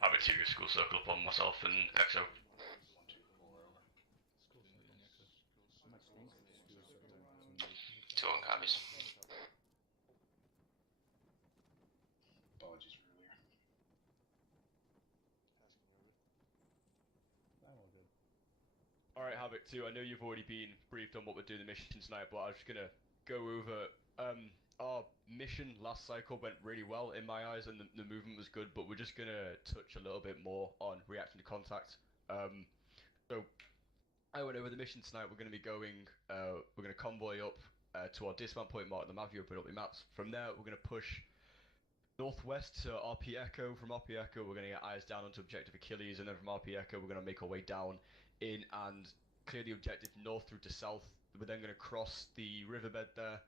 Havoc 2, school circle up on myself and EXO. Two on copies. Apologies for earlier. Alright, Havoc 2, I know you've already been briefed on what we're doing the mission tonight, but I was just gonna go over, our mission last cycle went really well in my eyes and the movement was good, but we're just gonna touch a little bit more on reaction to contact. So, I went over the mission tonight, we're gonna be going, we're gonna convoy up to our dismount point mark on the map, you open up your maps. From there, we're gonna push northwest to RP Echo. From RP Echo, we're going to get eyes down onto Objective Achilles, and then from RP Echo, we're going to make our way down in and clear the objective north through to south. We're then going to cross the riverbed there,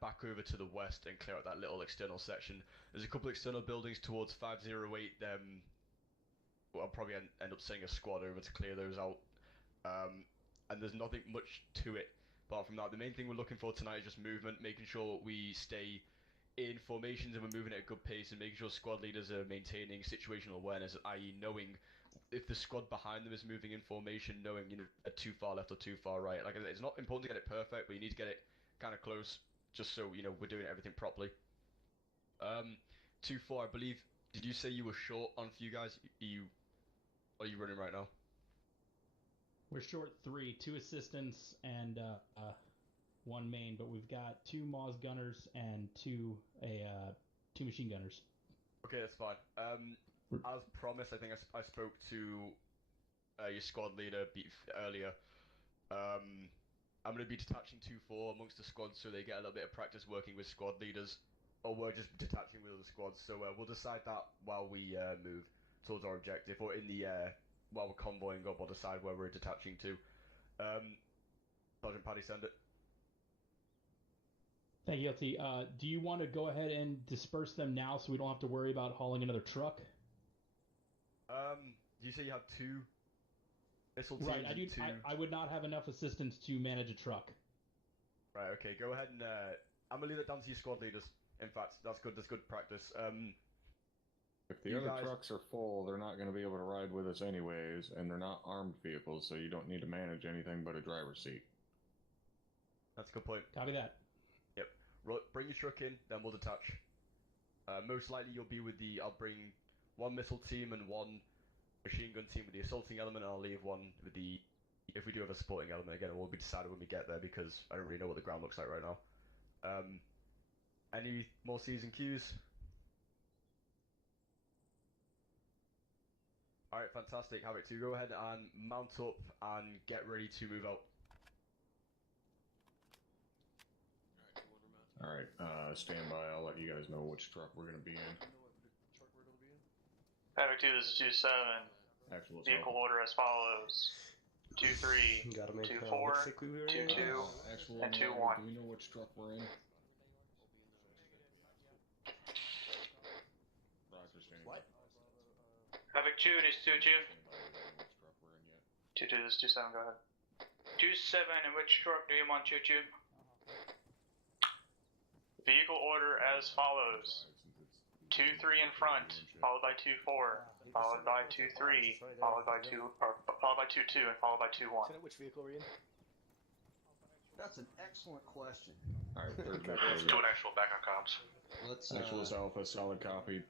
back over to the west and clear out that little external section. There's a couple external buildings towards 508. I'll probably end up sending a squad over to clear those out. And there's nothing much to it apart from that. The main thing we're looking for tonight is just movement, making sure we stay in formations and we're moving at a good pace and making sure squad leaders are maintaining situational awareness, i.e. knowing if the squad behind them is moving in formation, knowing, you know, too far left or too far right. Like I said, it's not important to get it perfect, but you need to get it kind of close, just so, you know, we're doing everything properly. 2-4, I believe, did you say you were short on a few guys? Are you running right now? We're short 3, 2 assistants and one main, but we've got 2 Moz gunners and 2 machine gunners. Okay, that's fine. As promised, I think I spoke to your squad leader earlier. I'm going to be detaching 2-4 amongst the squads so they get a little bit of practice working with squad leaders, or we're just detaching with other squads. So we'll decide that while we move towards our objective, or in the air while we're convoying up. We'll decide where we're detaching to. Sergeant Paddy, send it. Thank you, LT. Do you want to go ahead and disperse them now so we don't have to worry about hauling another truck? You say you have 2 missile teams? Right, I would not have enough assistants to manage a truck. Right, okay, go ahead and, I'm gonna leave it down to your squad leaders. In fact, that's good practice. If the other trucks are full, they're not going to be able to ride with us anyways, and they're not armed vehicles, so you don't need to manage anything but a driver's seat. That's a good point. Copy that. Yep. Bring your truck in, then we'll detach. Most likely you'll be with I'll bring 1 missile team and 1 machine gun team with the assaulting element, and I'll leave 1 with if we do have a supporting element. Again, it will be decided when we get there because I don't really know what the ground looks like right now. Any more C's and Q's? Alright, fantastic. Havoc 2, go ahead and mount up and get ready to move out. Alright, stand by. I'll let you guys know which truck we're going to be in. Havoc 2, this is 2-7. Vehicle order as follows. 2-3, 2-4, 2-2, and 2-1. Do we know which truck we're in? Roger, standing by. Havoc 2, this is 2-2. 2-2, this is 2-7, go ahead. 2-7, in which truck do you want 2-2? Vehicle order as follows. 2-3 in front, followed by 2-4, followed by 2-3, followed by 2-2, and followed by 2-1. Which vehicle are we in? That's an excellent question. Alright, Let's do an actual back on comms. Let's. Actual Alpha, solid copy.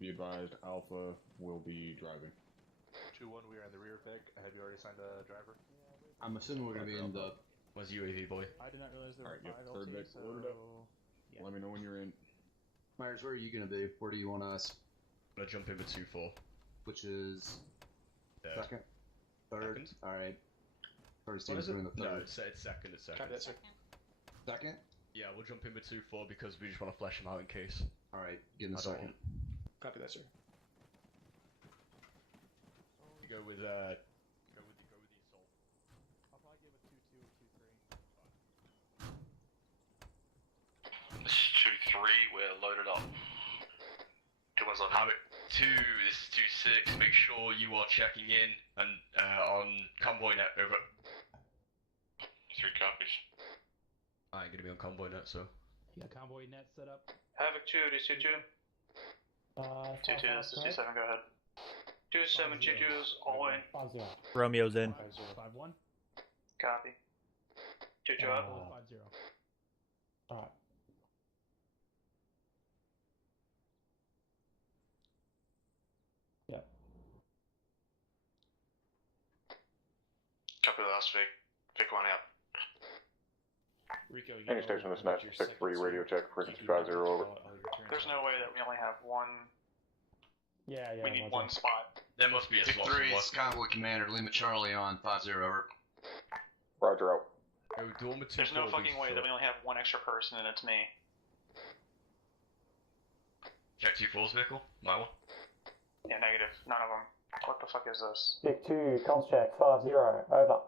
Be advised, Alpha will be driving. 2-1, we are in the rear peg. Have you already signed a driver? I'm assuming we're gonna be in the. Where's UAV boy? I did not realize there were 5 Alright, third deck ordered up. Yeah. Let me know when you're in. Myers, where are you gonna be? Where do you want us? I'm gonna jump in with 2-4. Which is. Second? Third? Second. Alright. First team's doing the third. No, it's second. Copy that, sir. Second? Yeah, we'll jump in with 2-4 because we just want to flesh them out in case. Alright, give him a second. Copy that, sir. You go with the assault. I'll probably give a 2-2 or 2-3. This is 2-3, we're loaded up. 2-1's on Havoc 2, this is 2-6, make sure you are checking in and on convoy net, over. 3 copies. I ain't gonna be on convoy net, so. You got convoy net set up? Havoc 2, this is 2-2. 2-2, this is 2-7, go ahead. 2-7, 2-2's all in. 5-0. Romeo's in. 5-1. Copy. 2-2 up. 5-0. Alright. Yep. Copy the last Vic. Vic 1 out. Rico, Any station this match, Vic 3, radio check, frequency 50 over. There's no way that we only have one. Yeah. We need one spot. There must be a Vic slot 3, somewhere. it's Convoy Commander, Lima Charlie on 5-0, over. Roger out. Oh, Dormer 2 There's no fucking way that we only have one extra person and it's me. Check 2-4's vehicle. My one. Yeah, negative. None of them. What the fuck is this? Vic 2, comms check, 5-0, over.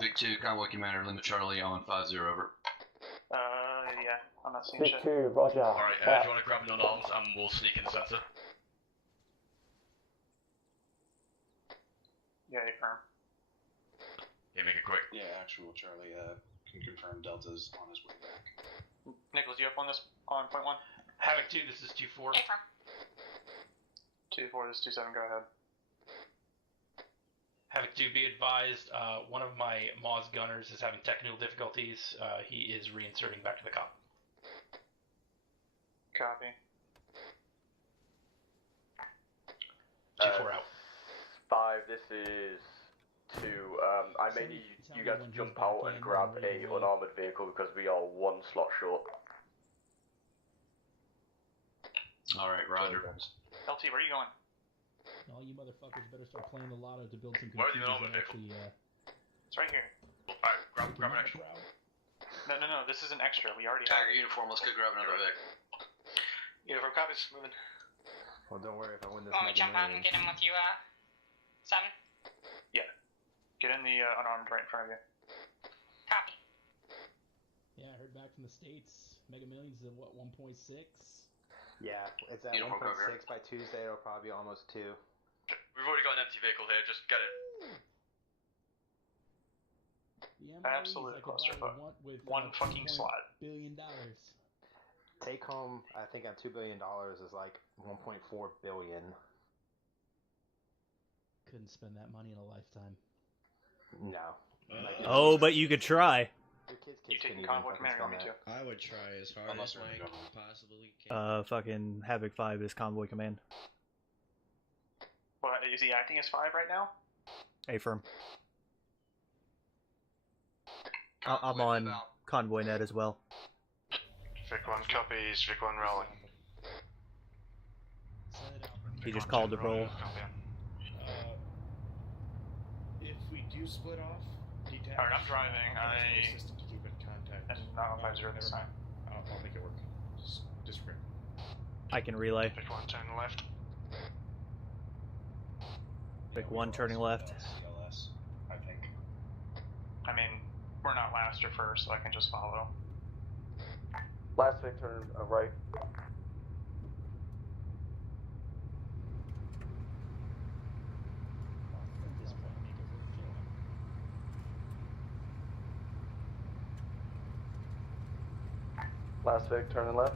Vic 2, Convoy Commander, Lima Charlie on 5-0, over. Yeah, I'm not seeing Vic shit. 2, roger. Alright, do you want to grab an unarmed and we'll sneak in the center? Yeah, you confirm. Yeah, make it quick. Yeah, actual Charlie can confirm Delta's on his way back. Nichols, you up on this, on point 1? Havoc 2, this is 2-4. 2-4, this is 2-7, go ahead. Havoc 2, be advised, one of my Moz gunners is having technical difficulties. He is reinserting back to the cop. Copy. 2-4 out. 5, this is 2. I may need you guys to jump out and grab a unarmored vehicle because we are 1 slot short. Alright, roger. LT, where are you going? All you motherfuckers better start playing the lotto to build some Where are the computers unarmored that vehicle? actually, It's right here. Alright, grab an extra. No, this is an extra. We already Tiger have it. uniform, let's go grab another Vic. Uniform copies, moving. Well, don't worry if I win this. Want me to jump out and get him with you, 7? Get in the unarmed right in front of you. Copy. Yeah, I heard back from the States. Mega Millions is at what, 1.6? Yeah, it's at 1.6 by Tuesday. It'll probably be almost 2. We've already got an empty vehicle here, just get it. The Absolute clusterfuck. One fucking slot. $1 billion. Take home, I think at $2 billion is like 1.4 billion. Couldn't spend that money in a lifetime. No. Oh, but you could try. Your kids You couldn't taking even convoy fucking commander, want me spend to? that. I would try as hard Unless as we're I in government. possibly can. Fucking Havoc 5 is convoy command. Well, is he acting as 5 right now? Affirm. I'm on convoy net as well. Vic 1 copies, Vic 1 rolling. He just called the roll. If we do split off, detach. Alright, I'm driving. I Assistant to keep in contact. am not on 5-0 this time. I'll make it work. Just great. I can relay. Vic 1 turn left. Pick 1 turning left. CLS, I think. I mean, we're not last or first, so I can just follow. Last Vic turn right. Last Vic turning left.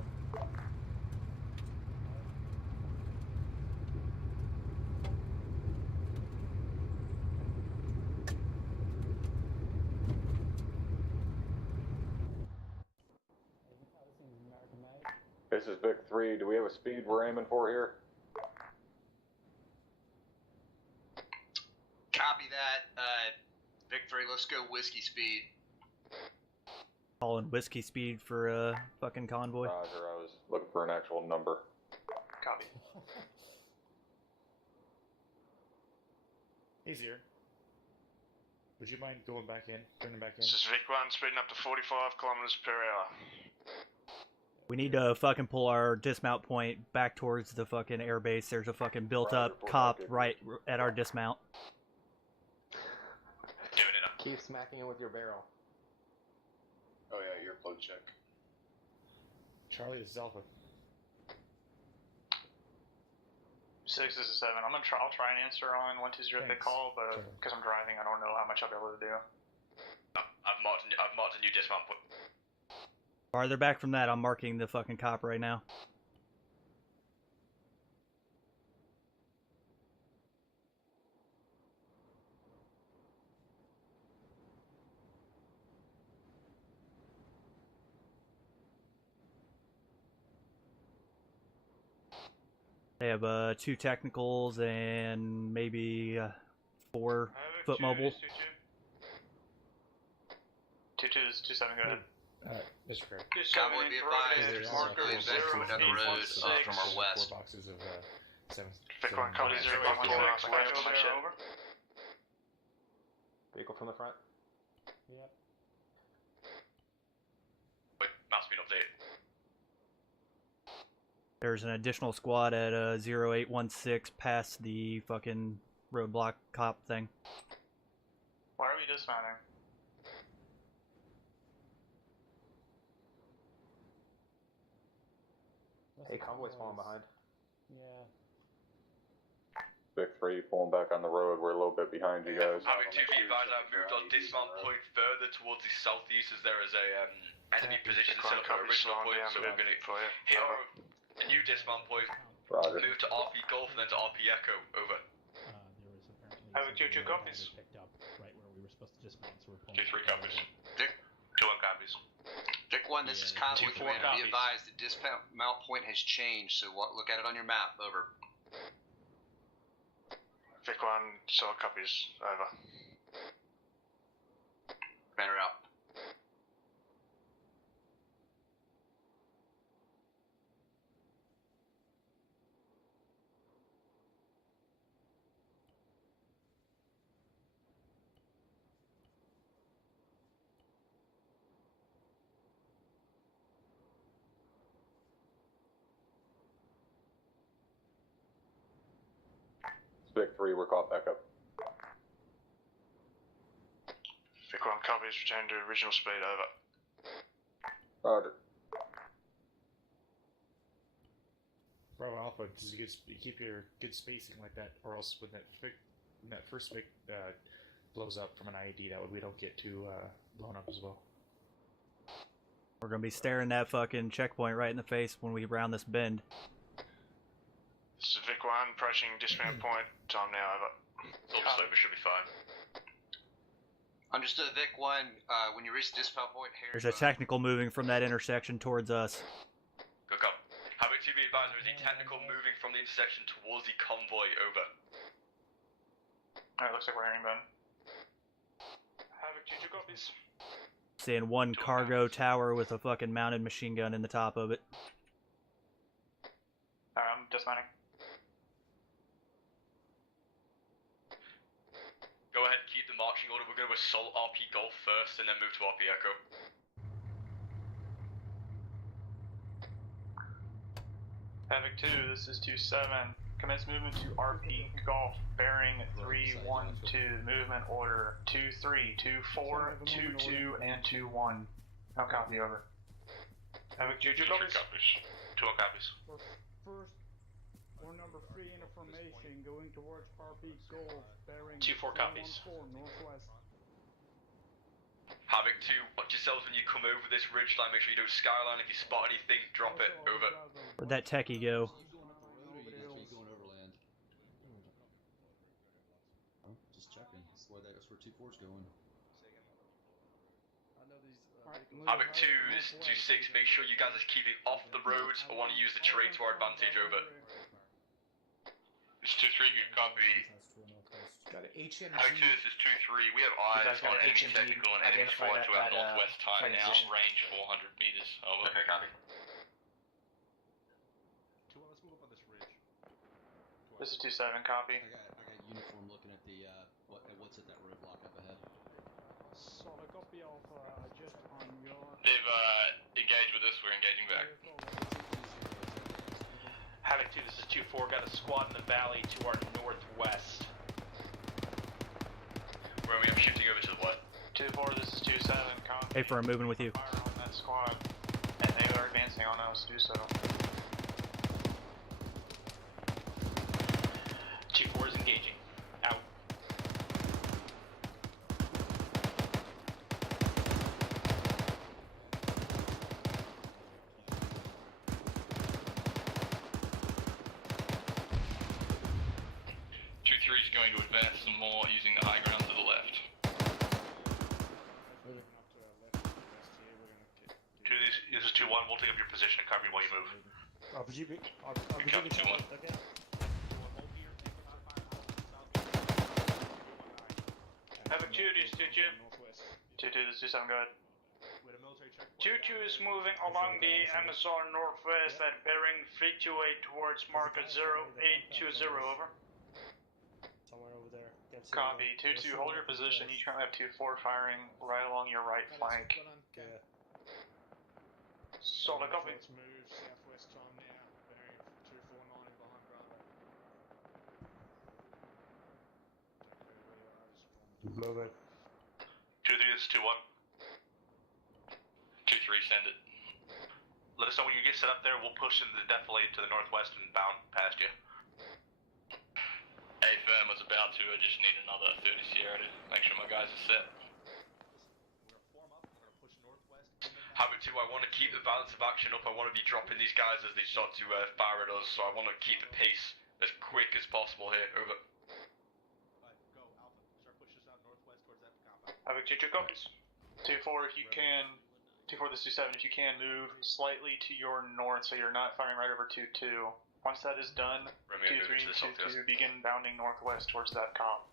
This is Vic 3. Do we have a speed we're aiming for here? Copy that. Vic 3, let's go whiskey speed. Calling whiskey speed for fucking convoy. Roger, I was looking for an actual number. Copy. Easier. Would you mind going back in? Turning back in? This is Vic 1 speeding up to 45 kilometers per hour. We need to fucking pull our dismount point back towards the fucking airbase. There's a fucking built-up cop right at our dismount. Doing it now. Keep smacking it with your barrel. Oh yeah, earplug check. Charlie, this is Alpha. 6, this is 7. I'll try and answer on 120 if they Thanks. call, but because I'm driving, I don't know how much I'll be able to do. No, I've marked a new dismount point. Farther back from that, I'm marking the fucking cop right now. They have 2 technicals and maybe 4 foot mobile. 2-2 is 2-7, go ahead. Mr. Craig. Cowboy, be advised, there's more billet coming down the road from our west. 4 boxes of 7. Vic 1, copy 0-8-1-6, left on my ship. Vehicle from the front. Yep. Wait, map speed update. There's an additional squad at 0816 past the fucking roadblock cop thing. Why are we dismounting? Hey, convoy's falling behind. Yeah. Vic 3 pulling back on the road. We're a little bit behind you guys. Having to be advised, I've moved our dismount point further towards the southeast as there is a enemy position set up our original point, so we're going to hit a new dismount point, Roger. move to RP Golf and then to RP Echo, over. There was apparently Havoc 2-2 copies. picked up right where we were supposed to dismount, so we're pulling. 2-3 copies. Vic 2-1 copies. Vic 1, this is Cowboy 2-4 Commander. Be copies. advised the dismount point has changed, so look at it on your map. Over. Vic 1, solid copies, over. Banner out. Vic 3, we're caught back up. Vic 1, copies, return to original speed, over. Roger. Bravo Alpha, just keep your good spacing like that, or else when that first Vic blows up from an IED, that way we don't get too blown up as well. We're gonna be staring that fucking checkpoint right in the face when we round this bend. This is Vic 1, approaching dismount point, time now, over. Silver should be fine. Understood, Vic 1. When you reach the dismount point, here. There's a technical moving from that intersection towards us. Good cop. Havoc 2 be advised, there is a technical moving from the intersection towards the convoy, over. Alright, looks like we're hearing Ben. Havoc 2-2 copies. Seeing one cargo tower with a fucking mounted machine gun in the top of it. Alright, I'm dismounting. Go ahead, keep the marching order. We're going to assault RP Golf first and then move to RP Echo. Havoc 2, this is 2-7. Commence movement to RP Golf, bearing 3-1-2. Movement order 2-3, 2-4, 2-2, and 2-1. Now copy, over. Havoc 2-2 copies. 2-1 copies. First, or number 3 information going towards RP Golf, bearing 2-4 copies. 414 northwest. Havoc 2, watch yourselves when you come over this ridge line. Make sure you don't skyline. If you spot anything, drop it. Over. Where'd that techie go? Just checking. That's where 2-4's going. Havoc 2 is 2-6. Make sure you guys are keeping off the roads. I want to use the terrain to our advantage. Over. It's 2-3, good copy. Got an HMG. Havoc 2, this is 2-3. We have eyes on enemy technical and enemy flying to our northwest time now. Range 400 meters. Over. Okay, copy. Let's move up on this ridge. This is 2-7, copy. I got uniform looking at the what's at that roadblock up ahead. Solid copy of just on your. They've engaged with us. We're engaging back. Havoc 2, this is 2-4. Got a squad in the valley to our northwest. Where we have shifting over to the what? 2-4, this is 2-7, copy. Hey, for moving with you. Fire on that squad. And they are advancing on us, do so. 2-4 is engaging. Out. Is going to advance some more using the high ground to the left. Moving up to left west here, we're gonna get. This is 2-1. We'll take up your position and cover you while you move. RPG Copy, 2-1. Havoc 2, this is 2-2. 2-2, this is 2-7, go ahead. 2-2 is moving along the Amazon Northwest at bearing 328 towards marker 0820, over. Somewhere over there. Copy, 2-2, hold your position. You currently have 2-4 firing right along your right flank. Yeah. Solid copy. Let's move southwest time now, bearing 249 behind Bravo. Move it. 2-3, this is 2-1. 2-3, send it. Let us know when you get set up there. We'll push into the defilade to the northwest and bound past you. A firm was about to. I just need another 30 Sierra to make sure my guys are set. Havoc 2, I want to keep the balance of action up. I want to be dropping these guys as they start to fire at us, so I want to keep the pace as quick as possible here. Over. Havoc 2-2 copies. 2-4, if you can. 2-4, this is 2-7, if you can move slightly to your north so you're not firing right over 2-2. Once that is done, Romeo, 2-3 and 2-2 begin bounding northwest towards that cop.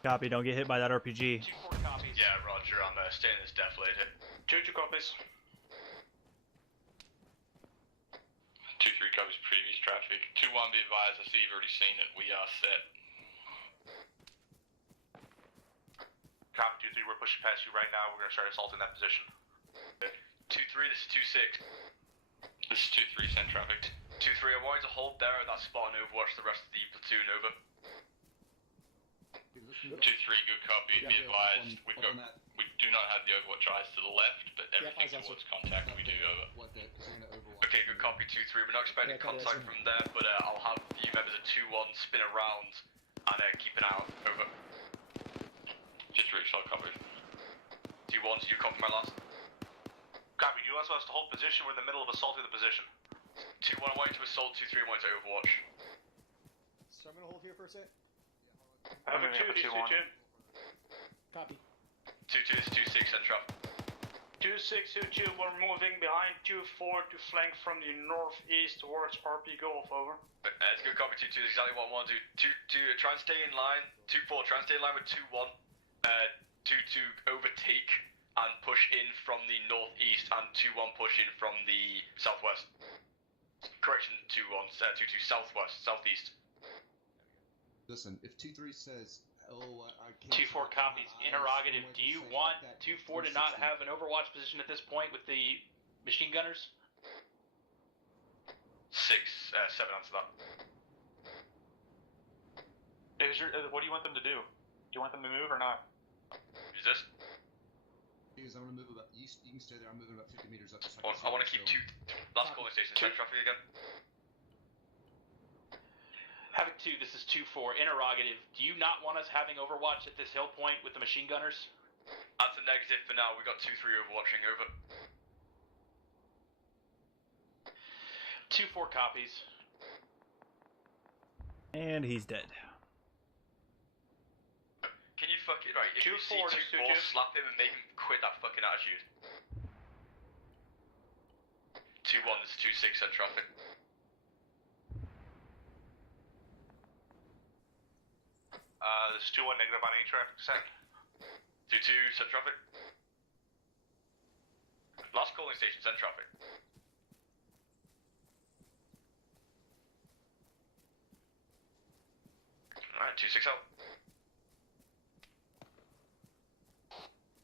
Copy, don't get hit by that RPG. 2-4 copies. Yeah, roger, I'm staying in this defilade here. 2-2 copies. 2-3 covers previous traffic. 2-1, be advised, I see you've already seen it. We are set. Copy 2-3, we're pushing past you right now. We're going to start assaulting that position. 2-3, this is 2-6. This is 2-3, send traffic. 2-3, I want you to hold there at that spot and overwatch the rest of the platoon, over. 2-3, good copy. Be advised, we do not have the overwatch eyes to the left, but everything towards contact we do, over. Okay, good copy 2-3. We're not expecting contact from there, but I'll have the members of 2-1 spin around and keep an eye out, over. 2-3, solid copy. 2-1, did you copy my last? Copy, do you also want us to hold position? We're in the middle of assaulting the position. 2-1, I want you to assault, 2-3, I want you to overwatch. So I'm gonna hold here for a sec. Havoc 2, this is 2-2. Copy. 2-2, this is 2-6, send traffic. 2-6, 2-2, we're moving behind 2-4 to flank from the northeast towards RP Golf, over. It's good copy 2-2, exactly what I want to do. 2-2, try and stay in line. 2-4, try and stay in line with 2-1. 2-2, overtake and push in from the northeast, and 2-1 push in from the southwest. Correction, 2-1, 2-2, southwest, southeast. Listen, if 2-3 says, oh, I can't... 2-4 copies. Interrogative. Do you want 2-4 to not have an overwatch position at this point with the machine gunners? 6, 7 answer that. What do you want them to do? Do you want them to move or not? Who's this? Because I'm going to move about... You can stay there, I'm moving about 50 meters up the second. I want to keep 2... Last calling station, send traffic again. Havoc 2, this is 2-4. Interrogative. Do you not want us having overwatch at this hill point with the machine gunners? That's a negative for now. We got 2-3 overwatching, over. 2-4 copies. And he's dead. Can you fuck it? Right, if you see 2-4, slap him and make him quit that fucking attitude. 2-1, this is 2-6, send traffic. This is 2-1, negative on any traffic, send. 2-2, send traffic. Last calling station, send traffic. Alright, 2-6 out.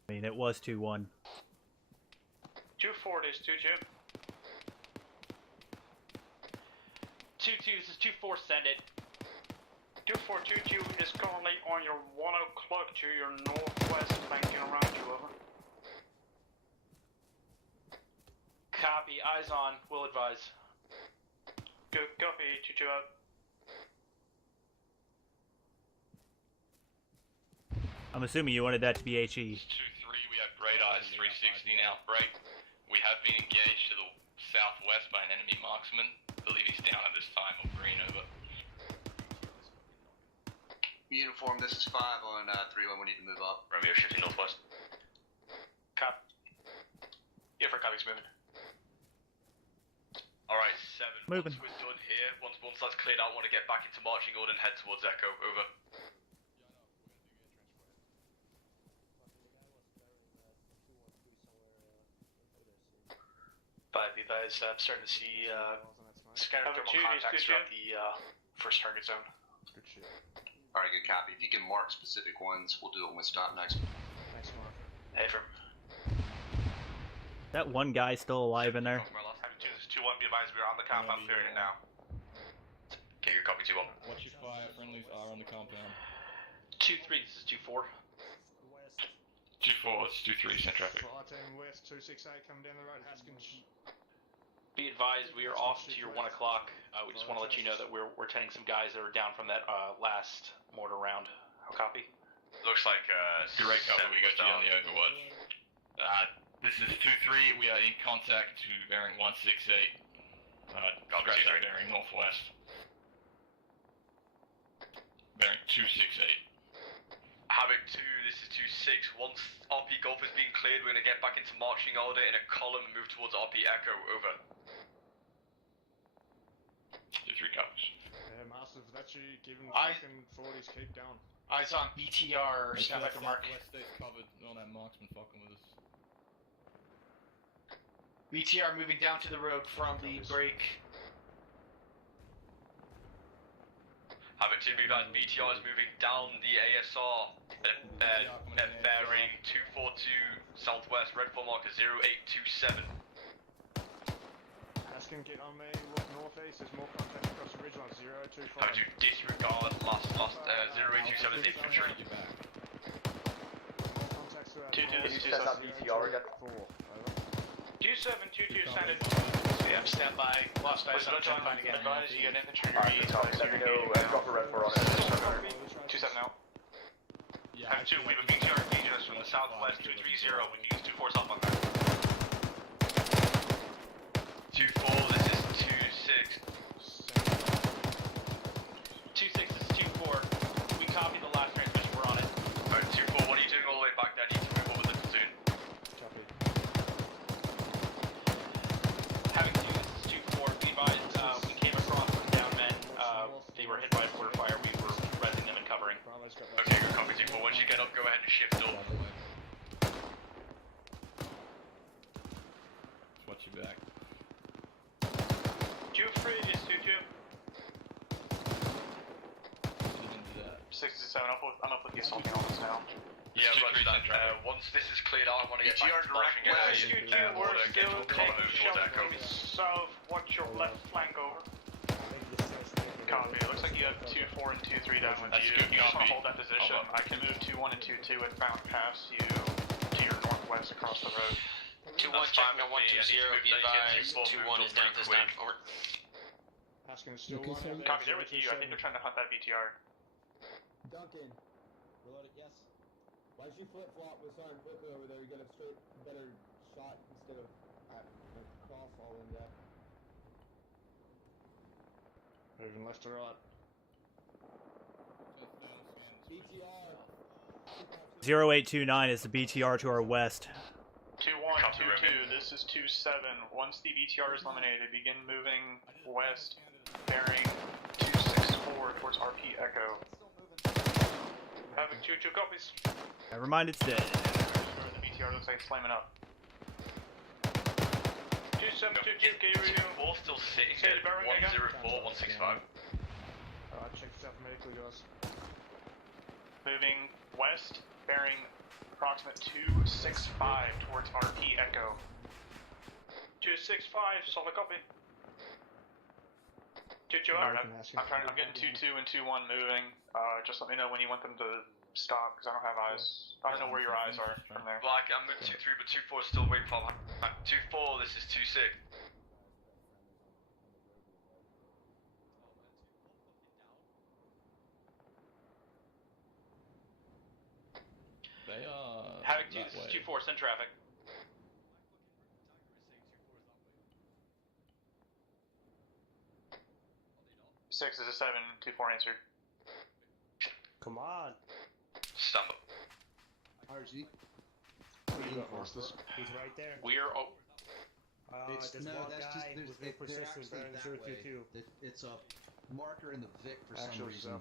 I mean, it was 2-1. 2-4, this is 2-2. 2-2, this is 2-4, send it. 2-4, 2-2 is currently on your 1 o'clock to your northwest, flanking around you, over. Copy, eyes on, will advise. Good copy, 2-2 out. I'm assuming you wanted that to be HE. 2-3, we have bright eyes, 360 now, bright. We have been engaged to the southwest by an enemy marksman. I believe he's down at this time, or green, over. Uniform, this is 5 on 3-1, we need to move up. Romeo shifting northwest. Cop. Yeah, for copies moving. Alright, 7 moving. Once we're done here, once that's cleared out, I want to get back into marching order and head towards Echo. Over. Five, be advised, I'm starting to see scattered thermal contacts throughout the first target zone. Good shit. Alright, good copy. If you can mark specific ones, we'll do it when we stop next. Thanks, Mark. Hey, from. That one guy still alive in there. Having 2, this is 2-1, be advised, we're on the compound clearing it now. Okay, good copy, 2-1. Watch your fire, friendlies are on the compound. 2-3, this is 2-4. 2-4, it's 2-3, send traffic. West 268 coming down the road, Haskins. Be advised, we are off to your 1 o'clock. We just want to let you know that we're tending some guys that are down from that last mortar round. How copy? Looks like Direct cover, we got you on the Overwatch. This is 2-3, we are in contact to bearing 168. Bearing northwest. Bearing 268. Havoc 2, this is 2-6. Once RP Golf has been cleared, we're going to get back into marching order in a column and move towards RP Echo. Over. 2-3 copies. Massive, that's you giving I- fucking 40s keep down. Eyes on BTR, stand by for mark. West state's covered, all that marksman fucking with us. BTR moving down to the road from the break. Havoc 2, BTR is moving down the ASR at bearing 242 southwest, red for marker 0827. Haskins, get on me, look northeast, there's more contact across the ridge line, 025. Have to disregard last 0827's infantry. 2-2, this is 2-7 BTR again. 2722 sounded. Yeah, stand by. Lost eyes on the find again. Advise you got infantry. Alright, let me know, drop a red for on it. 27 out. Yeah, Have 2, we have a BTR engaging us from the southwest, 230. We can use 2-4 up on that. 2-4, this is 2-6. 2-6, this is 2-4. We copy the last transmission, we're on it. Alright, 2-4, what are you doing all the way back there? Need to move over the platoon. Having 2, this is 2-4. Be advised, we came across some down men. They were hit by a quarter fire. We were resing them and covering. Okay, good copy 2-4. Once you get up, go ahead and shift up. Watch your back. 2-3 is 2-2. 67, I'm up with the assault elements now. Yeah, roger that. Once this is cleared out, I want to get back to marching west, area. 2-2, we're still Get to a column move taking towards shelter Echo. south. Watch your left flank over. Copy. It looks like you have 2-4 and 2-3 down with you. You just want to hold that position. I can move 2-1 and 2-2 and bound past you to your northwest across the road. 2-1 checking on 120. Be advised, 2-1 is down this time. Over. Haskins still Okay, one. Copy. They're with you. I think they're trying to hunt that BTR. Duncan, reload it, yes. Why don't you flip flop with something quickly over there? You get a straight, better shot instead of cross all in that. Moving left to right. BTR. 0829 is the BTR to our west. 2-1, 2-2. This is 2-7. Once the BTR is eliminated, begin moving west, bearing 264 towards RP Echo. Having 2-2 copies. Never mind, it's dead. The BTR looks like it's slamming up. 2722, can you read 2-4 still sitting at 104, 165. Alright, check this out for medically, guys. Moving west, bearing approximate 265 towards RP Echo. 265, solid copy. 2-2 out. I'm getting 2-2 and 2-1 moving. Just let me know when you want them to stop, because I don't have eyes. I don't know where your eyes are from there. Like, I'm at 2-3, but 2-4 is still waiting for 2-4, this is 2-6. They are. Havoc 2, this is 2-4, send traffic. Six is a 7, 2-4 answered. Come on. Stand up. RG. He's right there. We are. No, that's just they're actually that way. It's a marker in the Vic for some reason.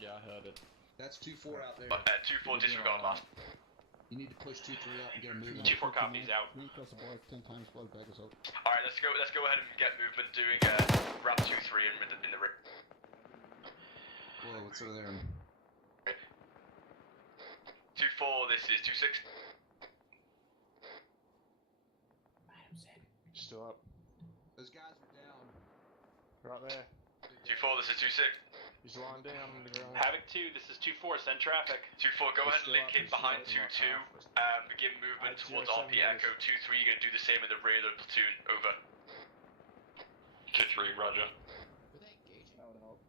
Yeah, I heard it. That's 2-4 out there. 2-4 disregard last. You need to push 2-3 up and get a movement. 2-4 copies out. Alright, let's go ahead and get movement doing wrap 2-3 in the ring. Whoa, what's over there? 2-4, this is 2-6. Still up. Those guys are down. Right there. 2-4, this is 2-6. He's lying down on the ground. Havoc 2, this is 2-4, send traffic. 2-4, go ahead and link in behind 2-2. Begin movement towards RP Echo. 2-3, you're going to do the same in the rear of the platoon. Over. 2-3, roger. That would help.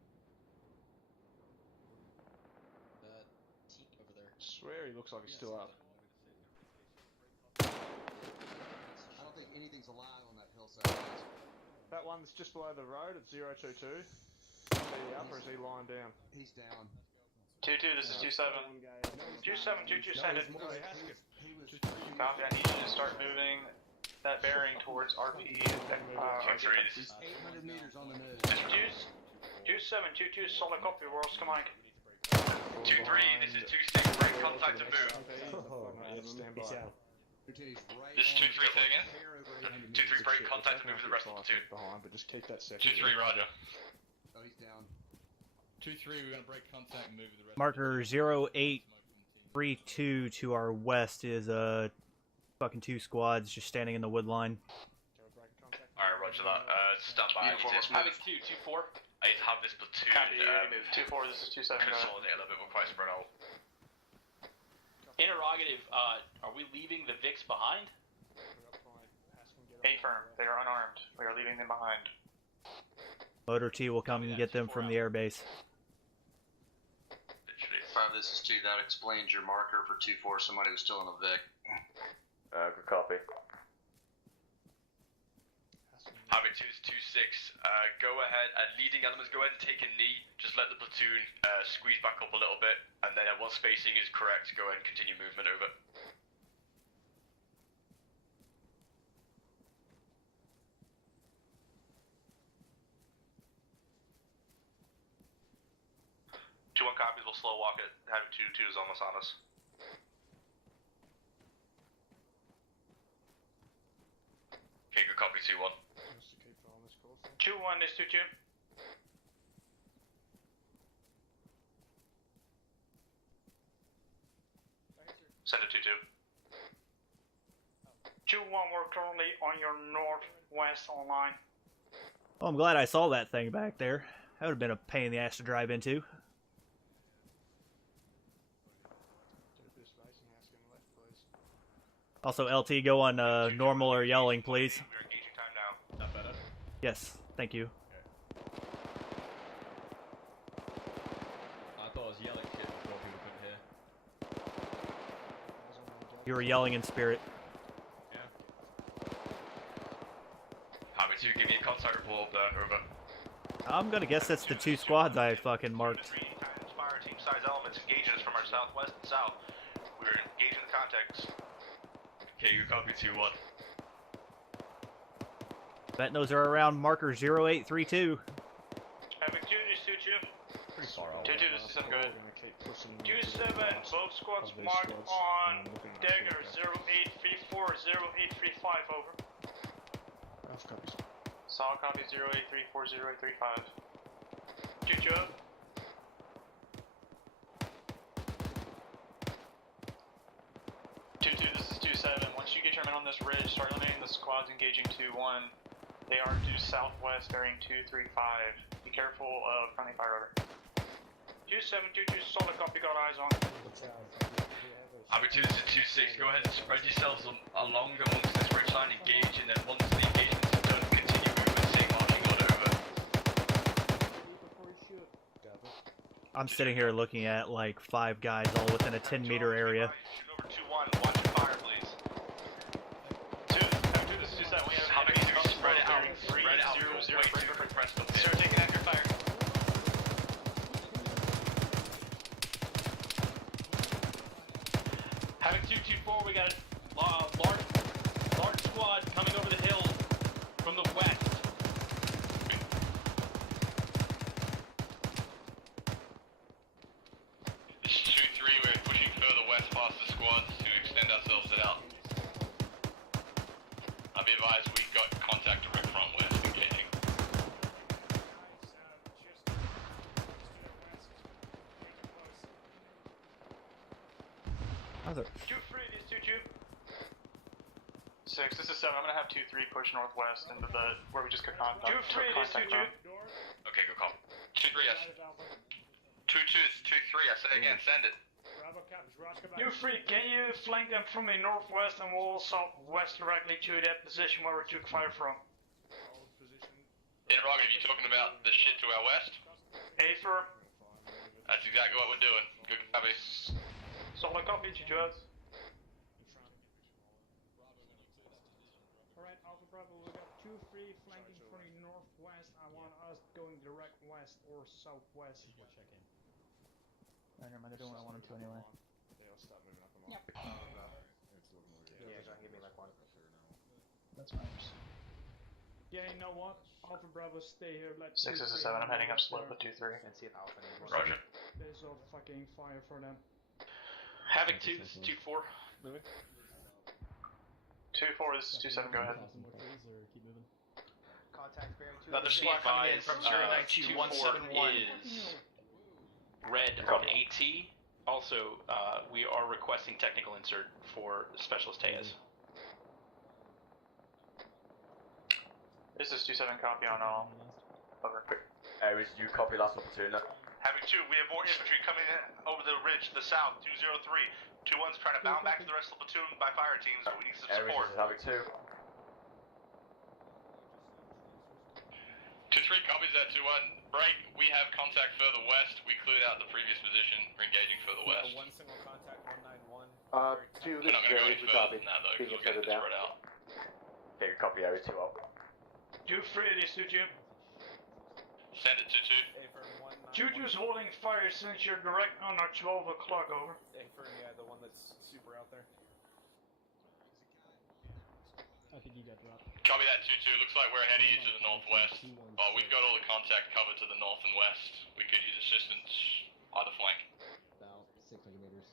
Teak over there. I swear he looks like he's still up. I don't think anything's alive on that hillside. That one that's just below the road at 022. Is he up or is he lying down? He's down. 2-2, this is 2-7. 2-7, 2-2, send it. Copy, I need you to start moving that bearing towards RP. 800 meters on the nose. 2-7, 2-2, solid copy, we're all schematic. 2-3, this is 2-6, break contact and move. Peace out. This is 2-3, say again? 2-3, break contact and move with the rest of the platoon. Behind, but just keep that second. 2-3, roger. Oh, he's down. 2-3, we're gonna break contact and move with the rest. Marker 0832 to our west is fucking 2 squads just standing in the wood line. Alright, roger that. Stand by. Havoc 2, 2-4. I need to have this platoon. Copy, 2-4, this is 2-7. Consolidate a little bit, we're quite spread out. Interrogative, are we leaving the VIX behind? A firm, they are unarmed. We are leaving them behind. Motor T will come and get them from the airbase. 5, this is 2. That explains your marker for 2-4. Somebody was still in the Vic. Good copy. Havoc 2 is 2-6. Go ahead, leading elements, go ahead and take a knee. Just let the platoon squeeze back up a little bit, and then once spacing is correct, go ahead and continue movement over. Two 1 copies, we'll slow walk it. Having 2-2 is almost on us. Okay, good copy, 2-1. 2-1, this 2-2. Send it 2-2. 2-1, we're currently on your northwest line. Oh, I'm glad I saw that thing back there. That would have been a pain in the ass to drive into. Also, LT, go on normal or yelling, please. We're engaging time now. That better? Yes, thank you. I thought I was yelling shit before people couldn't hear. You were yelling in spirit. Yeah. Havoc 2, give me a contact report up there, over. I'm gonna guess that's the 2 squads I fucking marked. Inspire team size elements engaging us from our southwest and south. We're engaging the contacts. Okay, good copy, 2-1. Bet those are around marker 0832. Havoc 2, this 2-2. 2-2, this is 7, go ahead. 2-7, both squads marked on Dagger 0834, 0835, over. Solid copy 0834, 0835. 2-2 up. 2-2, this is 2-7. Once you get your men on this ridge, start eliminating the squads engaging 2-1. They are due southwest, bearing 235. Be careful of friendly fire order. 2-7-2-2, solid copy, got eyes on. Havoc 2, this is 2-6. Go ahead and spread yourselves along amongst this ridge line, engage, and then once the engagements are done, continue movement, same marching order, over. I'm sitting here looking at like 5 guys all within a 10-meter area. Shoot over 2-1, watch your fire, please. 2, this is 2-7, we have Havoc 2, spread it out, wait for press up here. Start taking active fire. Havoc 2-2-4, we got a large squad How's it? 2-3, this is 2-2. 6, this is 7. I'm gonna have 2-3 push northwest into the where we just got contact. 2-3, this is 2-2. Okay, good call. 2-3, yes. 2-2, it's 2-3. I say again, send it. 2-3, can you flank them from the northwest and we'll southwest directly to that position where we took fire from? Interrogative, you talking about the shit to our west? Affirm. That's exactly what we're doing. Good copy. Solid copy, Judge. Alright, Alpha Bravo, we got 2-3 flanking from the northwest. I want us going direct west or southwest. Check in. Never mind, they're doing what I want them to anyway. Yeah, stop moving up the Yep. Yeah, go give me like one. That's fine. Yeah, you know what? Alpha Bravo, stay here. Let 6 is a 7. I'm heading up slope with 2-3. And see if Alpha needs more. Roger. There's all fucking fire for them. Havoc 2, this is 2-4. Moving. 2-4, this is 2-7, go ahead. Contact bearing 2. Another squad coming in from 092-171 is red on AT. Also, we are requesting technical insert for Specialist Tejas. This is 2-7, copy on all. Over. Aries, you copy last platoon. Having 2, we have more infantry coming in over the ridge to the south, 203. 2-1's trying to bound back to the rest of the platoon by fire teams, but we need some Aries support. is having 2. 2-3 copies that 2-1. Break, we have contact further west. We cleared out the previous position. We're engaging further west. One single contact, 191. 2, We're this not is going to go Aries, any we further copy. than that though, Speaking because we'll get further this down. spread out. Okay, copy Aries 2 up. 2-3, this is 2-2. Send it 2-2. Juju's holding fire since you're direct on our 12 o'clock, over. Yeah, the one that's super out there. I think you got dropped. Copy that 2-2. Looks like we're heading to the northwest. Oh, we've got all the contact covered to the north and west. We could use assistance either flank. About 600 meters.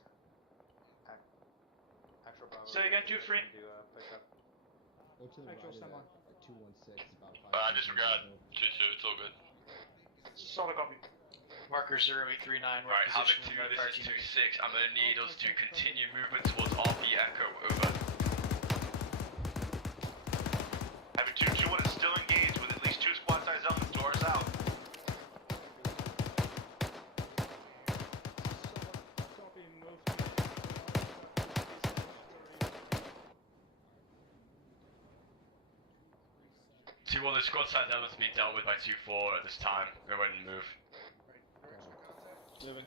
Actual Bravo. Say again, 2-3. Do push up. Go to the Actual right standby. of that, 216, about 5. Disregard. 2-2, it's all good. Solid copy. Marker 0839. Right, Havoc 2, this is 2-6. I'm going to need us to continue movement towards RP Echo, over. Having 2-2-1 is still engaged with at least 2 squad size elements to our south. Copy, move. 2-1, the squad size elements being dealt with by 2-4 at this time. Go ahead and move. Moving.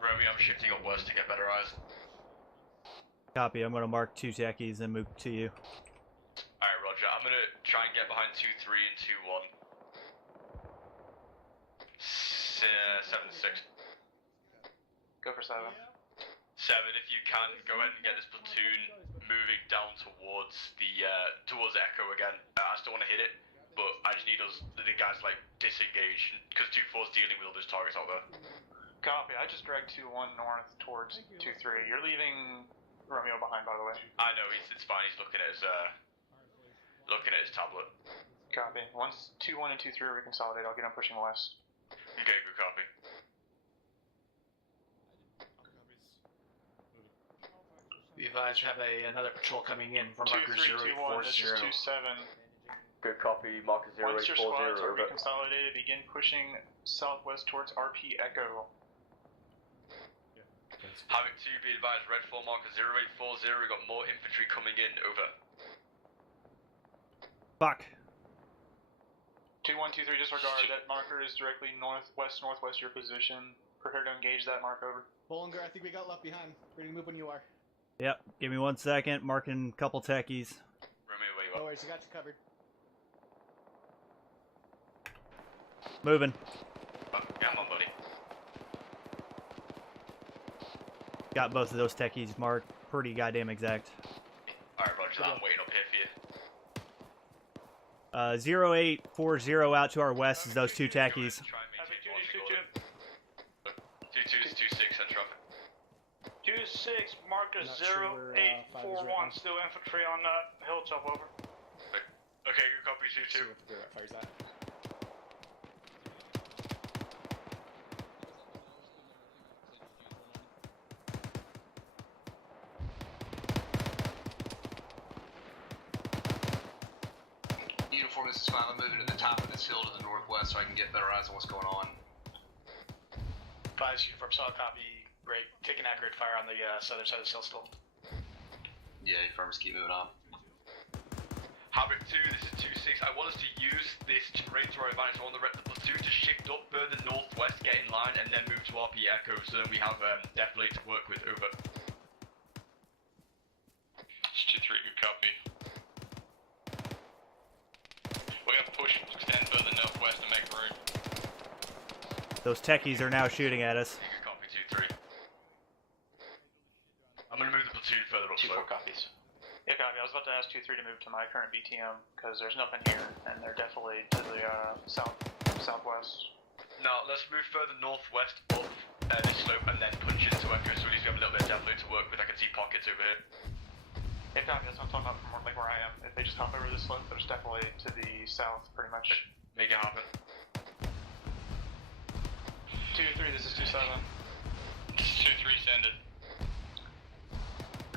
Romeo, I'm shifting up west to get better eyes. Copy. I'm going to mark 2 techies and move to you. Alright, Roger. I'm going to try and get behind 2-3 and 2-1. 7-6. Go for 7. 7, if you can, go ahead and get this platoon moving down towards the towards Echo again. I still want to hit it, but I just need us, the guys, like, disengage, because 2-4's dealing with all those targets out there. Copy, I just dragged 2-1 north towards 2-3. You're leaving Romeo behind, by the way. I know, it's fine, he's looking at his tablet. Copy. Once 2-1 and 2-3 are reconsolidated, I'll get him pushing west. Okay, good copy. Be advised, we have another patrol coming in from 2-3, marker 2-1, this is 0840. 2-7. Good copy, marker 0840. Once your squads are reconsolidated, begin pushing southwest towards RP Echo. Havoc 2, be advised, red 4 marker 0840, we got more infantry coming in, over. Fuck. 2-1, 2-3, disregard. That marker is directly northwest your position. Prepare to engage that mark, over. Bollinger, I think we got left behind. Ready to move when you are. Yep. Give me 1 second. Marking a couple techies. Romeo, where you No are? worries, I got you covered. Moving. Oh, come on, buddy. Got both of those techies marked pretty goddamn exact. Alright, Roger that, I'm waiting up here for you. 0840 out to our west is those 2 techies. 2-2 is 2-6 on traffic. 2-6, marker 0841, still infantry on hilltop, over. Okay, good copy, 2-2. for me, this is fine. I'm moving to the top of this hill to the northwest so I can get better eyes on what's going on. Advise you from solid copy. Great. Taking accurate fire on the southern side of the hill still. Yeah, firms keep moving on. Havoc 2, this is 2-6. I want us to use this terrain to our advantage. I want the platoon to shift up further northwest, get in line, and then move to RP Echo, so then we have definitely to work with. Over. It's 2-3, good copy. We're gonna push, extend further northwest and make room. Those techies are now shooting at us. Good copy, 2-3. I'm gonna move the platoon further up. 2-4 copies. Yeah, copy. I was about to ask 2-3 to move to my current BTM because there's nothing here, and they're definitely to the southwest. Now let's move further northwest up this slope and then punch into Echo, so at least we have a little bit of depth to work with. I can see pockets over here. Yeah, copy. That's what I'm talking about from like where I am. If they just hop over this slope, there's definitely to the south, pretty much. Make it happen. 2-3. This is 2-7. This is 2-3, send it.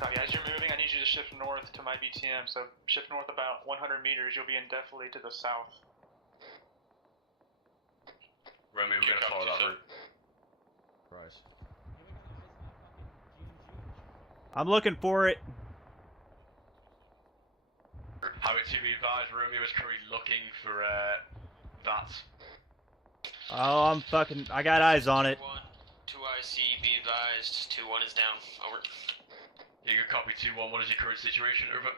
Copy. As you're moving, I need you to shift north to my BTM. So shift north about 100 meters. You'll be indefinitely to the south. Romeo, we're gonna follow that route. Price. I'm looking for it. Havoc 2, be advised, Romeo is currently looking for that. Oh, I got eyes on it. 2 IC, be advised. 2-1 is down. Over. Yeah, good copy, 2-1. What is your current situation? Over.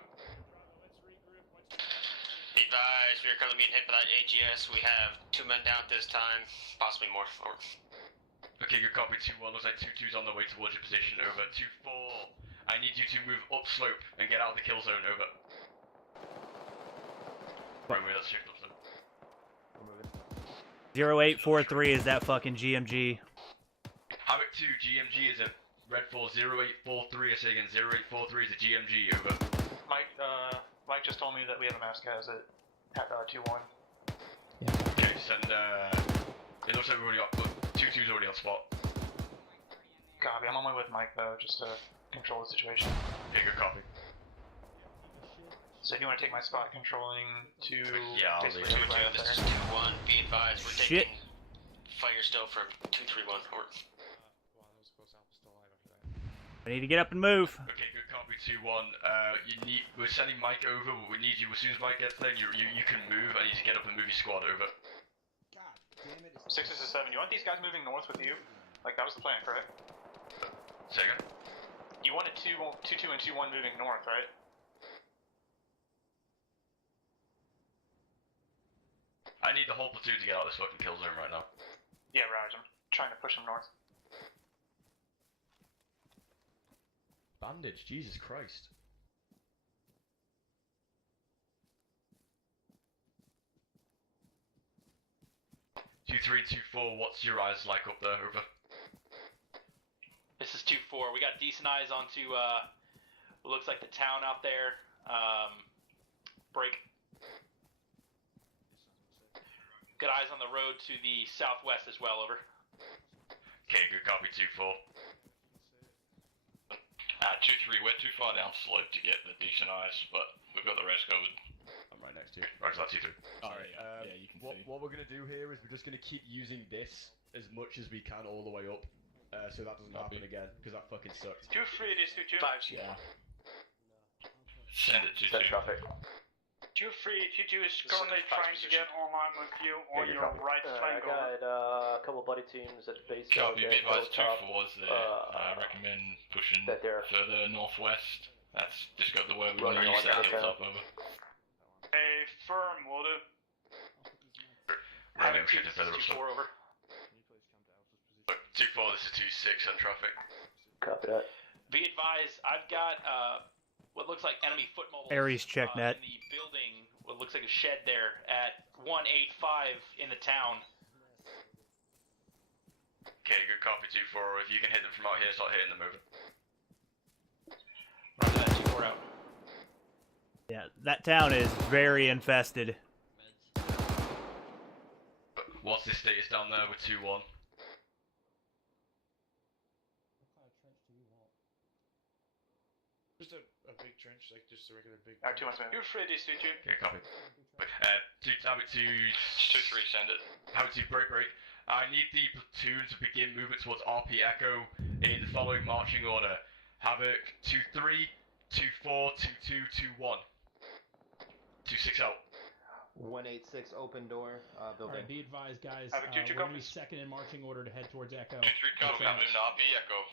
Be advised, we are currently being hit by that AGS. We have 2 men down at this time, possibly more. Over. Okay, good copy, 2-1. Looks like 2-2's on the way towards your position. Over. 2-4. I need you to move upslope and get out of the kill zone. Over. Romeo, let's shift upslope. 0843 is that fucking GMG. Havoc 2, GMG is a Red 4 0843. I say again, 0843 is a GMG. Over. Mike just told me that we have a mask as it at 2-1. Okay, send. It looks like we've already got 2-2's already on spot. Copy. I'm on my way with Mike though, just to control the situation. Yeah, good copy. So if you want to take my spot controlling to yeah, I'll leave. 2-2, this is 2-1. Be advised, we're taking fire still from 2-3-1. Over. I need to get up and move. Okay, good copy, 2-1. We're sending Mike over, but we need you, as soon as Mike gets there, you can move. I need to get up and move your squad. Over. God damn it. 6 is a 7. You want these guys moving north with you? Like, that was the plan, correct? Say again? You wanted 2-2 and 2-1 moving north, right? I need the whole platoon to get out of this fucking kill zone right now. Yeah, Raj, I'm trying to push them north. Bandage, Jesus Christ. Two, 3, 2, 4, what's your eyes like up there? Over. This is 2-4. We got decent eyes onto what looks like the town out there. Break. Good eyes on the road to the southwest as well. Over. Okay, good copy, 2-4. 2-3, we're too far down slope to get the decent eyes, but we've got the rest covered. I'm right next to you. Roger that, 2-3. Alright, yeah, you can see. What we're going to do here is we're just going to keep using this as much as we can all the way up, so that doesn't happen again, because that fucking sucked. 2-3, it is 2-2. 5, yeah. Send it, 2-2. Send traffic. 2-3, 2-2 is currently trying to get online with you on your right flank. I got a couple buddy teams at base. Copy, be advised, 2-4's there. I recommend pushing further northwest. That's just got the way we want to use that hilltop. Over. A firm, will do. Romeo, shift further up. 2-4 over. 2-4, this is 2-6 on traffic. Copy that. Be advised, I've got what looks like enemy foot mobiles Ares check net. in the building. What looks like a shed there at 185 in the town. Okay, good copy, 2-4. If you can hit them from out here, start hitting them. Over. Roger that, 2-4 out. Yeah, that town is very infested. What's the status down there with 2-1? Just a a big trench, like just a regular big. 2 months, man. You're free, this 2-2. Okay, copy. Havoc 2... 2-3, send it. Havoc 2, break. I need the platoon to begin movement towards RP Echo in the following marching order. Havoc 2-3, 2-4, 2-2, 2-1. 2-6 out. 186 open door, building. Alright, be advised, guys. Havoc 2-2 we're gonna be copies. second in marching order to head towards Echo. 2-3, copy. I'm moving to RP Echo.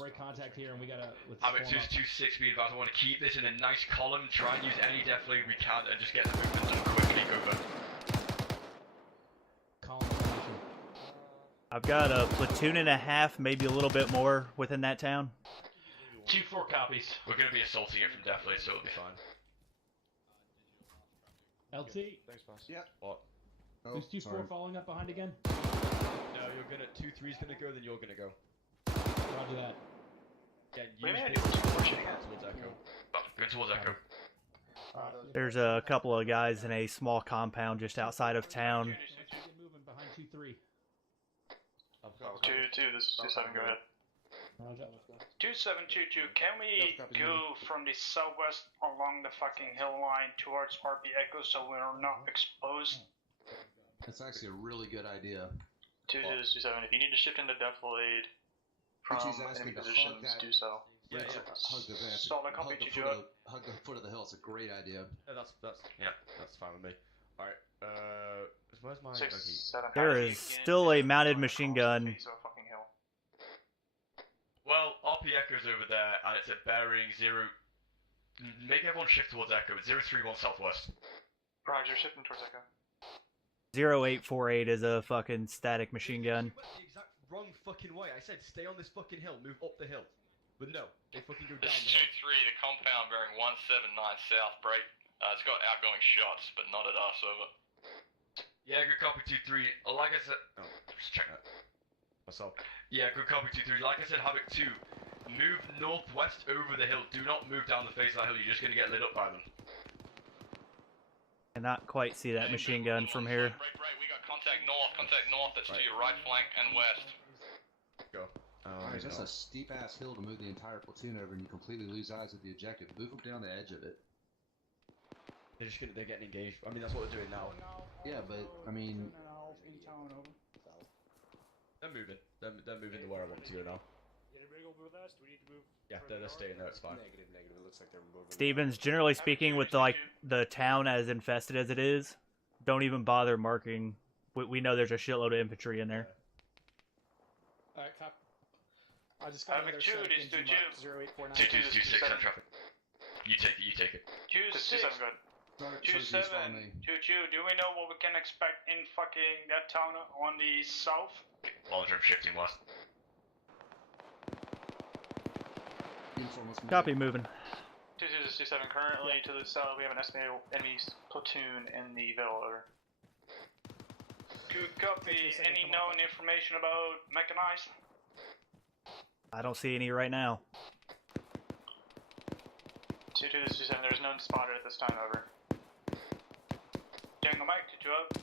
Break contact here, and we gotta. Havoc 2-6, be advised. I want to keep this in a nice column, try and use any def lead we can, and just get the movement done quickly. Over. I've got a platoon and a half, maybe a little bit more within that town. 2-4 copies. We're going to be assaulting it from def lead, so it'll be fine. LT. Thanks, boss. Yep. What? Who's 2-4 following up behind again? No, you're gonna 2-3's gonna go, then you're gonna go. Roger that. Yeah, towards Echo. Going towards Echo. There's a couple of guys in a small compound just outside of town. Moving behind 2-3. 2-2, this is 2-7, go ahead. 2722, can we go from the southwest along the fucking hill line towards RP Echo so we're not exposed? That's actually a really good idea. 27, if you need to shift into def lead from enemy positions, do so. Yeah, hug the van. Solid copy, Hug the foot of the hill. It's a great idea. That's fine with me. Alright, where's my... 6, 7, There is still a mounted machine gun. Well, RP Echo's over there, and it's at bearing 0... Make everyone shift towards Echo. It's 031 southwest. Roger, shifting towards Echo. 0848 is a fucking static machine gun. You went the exact wrong fucking way. I said stay on this fucking hill, move up the hill. But no, they fucking go down This the is hill. 2-3, the compound bearing 179 south, break. It's got outgoing shots, but not at us, over. Yeah, good copy 2-3. Like I said... Oh, just check that. Myself. Yeah, good copy 2-3. Like I said, Havoc 2, move northwest over the hill. Do not move down the face of that hill. You're just going to get lit up by them. Cannot quite see that machine gun from here. Right, we got contact north, that's to your right flank and west. Go. Alright, that's a steep ass hill to move the entire platoon over and you completely lose eyes of the objective. Move them down the edge of it. They're getting engaged. I mean, that's what they're doing now. Yeah, but, I mean... They're moving. They're moving to where I want to go now. Yeah, they're staying there, it's fine. Negative. It looks like they're moving. Stevens, generally speaking, with the town as infested as it is, don't even bother marking. We know there's a shitload of infantry in there. Alright, cop. I just got another 0849. 2-2-6 on traffic. You take it. 2-6. 2-7. 2-2. Do we know what we can expect in fucking that town on the south? Long-term shifting west. Copy, moving. 2-2-7. Currently to the south, we have an estimated enemy platoon in the Ville, over. Good copy. Any known information about mechanized? I don't see any right now. 2-2-7. There's none spotted at this time, over. Tango Mike, 2-2 up.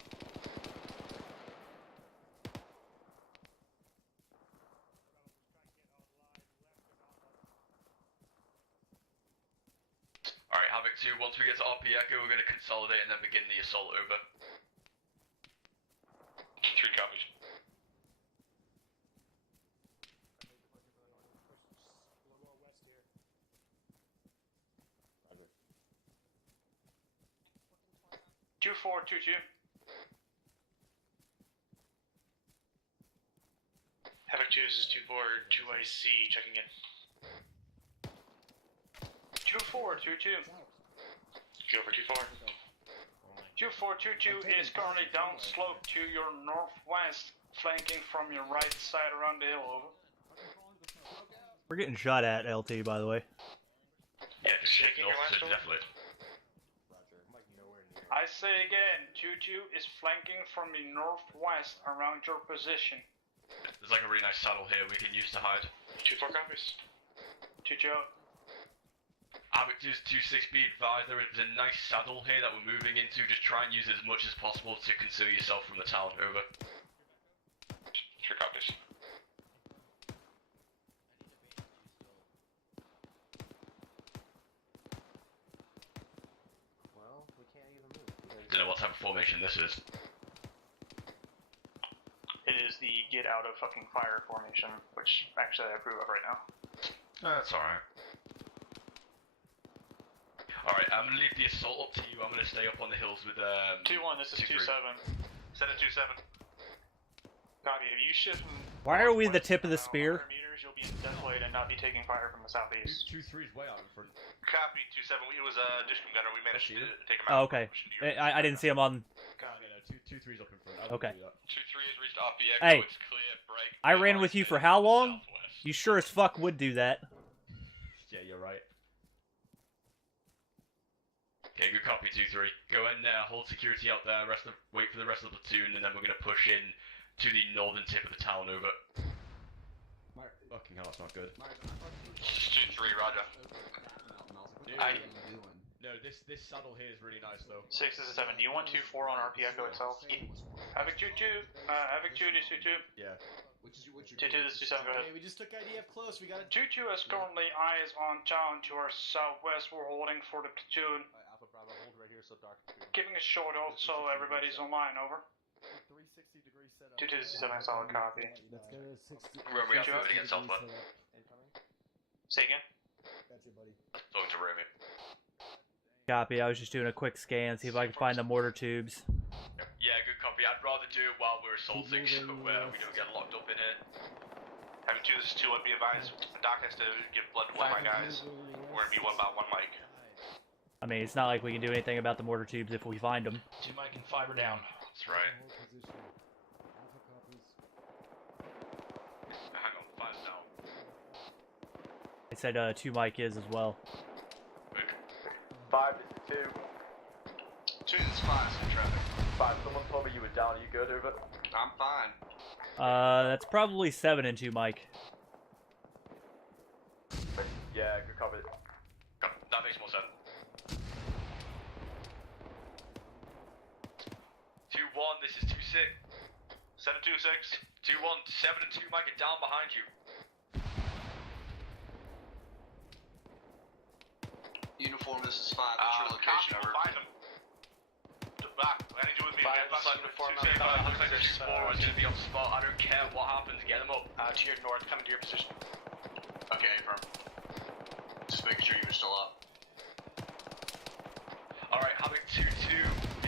Alright, Havoc 2, once we get to RP Echo, we're going to consolidate and then begin the assault over. 3 copies. Two 4-2-2. Havoc 2, this is 2-4-2IC, checking in. 2-4-2-2. Go for 2-4. 2-4-2-2 is currently downslope to your northwest, flanking from your right side around the hill, over. We're getting shot at, LT, by the way. Yeah, just shaking north to definitely. I say again, 2-2 is flanking from the northwest around your position. There's like a really nice saddle here we can use to hide. 2-4 copies. 2-2 up. Havoc 2's 2-6, be advised, there is a nice saddle here that we're moving into. Just try and use it as much as possible to conceal yourself from the town, over. 3 copies. Don't know what type of formation this is. It is the get out of fucking fire formation, which actually I approve of right now. That's alright. Alright, I'm gonna leave the assault up to you. I'm gonna stay up on the hills with 2-1, this is 2-7. Send it 2-7. Copy, if you shift Why are we the tip of the spear? meters, you'll be in deathlight and not be taking fire from the southeast. 2-3 is way out in front. Copy, 2-7. It was a dishcom gunner. We managed to take him Oh, out. okay. I didn't see him on. Copy. No, 2-3's up in front. Okay. 2-3 has reached RP Echo. Hey, It's clear. Break. I ran with you for how long? You sure as fuck would do that. Yeah, you're right. Okay, good copy, 2-3. Go and hold security out there, wait for the rest of the platoon, and then we're gonna push in to the northern tip of the town, over. Fucking hell, that's not good. 2-3, roger. No, this saddle here is really nice though. 6 is a 7. Do you want 2-4 on RP Echo itself? Havoc 2-2. Havoc 2 this 2-2. Yeah. 2-2 this 2-7, go ahead. Hey, we just took IDF close. We got it. 2-2 has currently eyes on town to our southwest. We're holding for the platoon. Alpha Bravo, hold right here so Doc can see. Giving a short hold so everybody's online, over. 2-2 this 2-7, solid copy. Romeo, I'm moving against Alpha. Say again? That's your buddy. Talking to Romeo. Copy. I was just doing a quick scan, see if I can find the mortar tubes. Yeah, good copy. I'd rather do it while we're assaulting so we don't get locked up in it. Having 2, this is 2-1, be advised. Doc has to give blood to one of my guys. We're gonna be 1 by 1 mic. I mean, it's not like we can do anything about the mortar tubes if we find them. 2 mic and fiber down. That's right. Hang on, 5's down. They said 2 mic is as well. 5, this is 2. 2, this is 5, some traffic. 5, someone told me you were down. Are you good, over? I'm fine. That's probably 7 and 2 mic. Yeah, good copy. That makes more sense. 2-1, this is 2-6. 7-2-6. 2-1, 7 and 2 mic are down behind you. Uniform, this is 5. What's your location, over? Find him. Back. I need you with me. Looks like there's 4 of us gonna be on spot. I don't care what happens, get them up. To your north, coming to your position. Okay, firm. Just making sure you were still up. Alright, Havoc 2-2,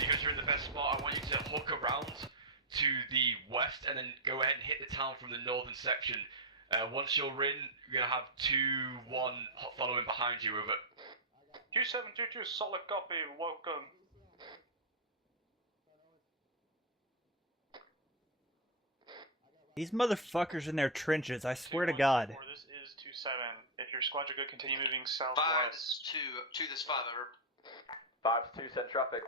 you guys are in the best spot. I want you to hook around to the west and then go ahead and hit the town from the northern section. Once you're in, you're gonna have 2-1 following behind you, over. 2722, solid copy, welcome. These motherfuckers in their trenches, I swear to God. This is 2-7. If your squads are good, continue moving 5, southwest. this is 2, this is 5, over. 5's 2, send traffic.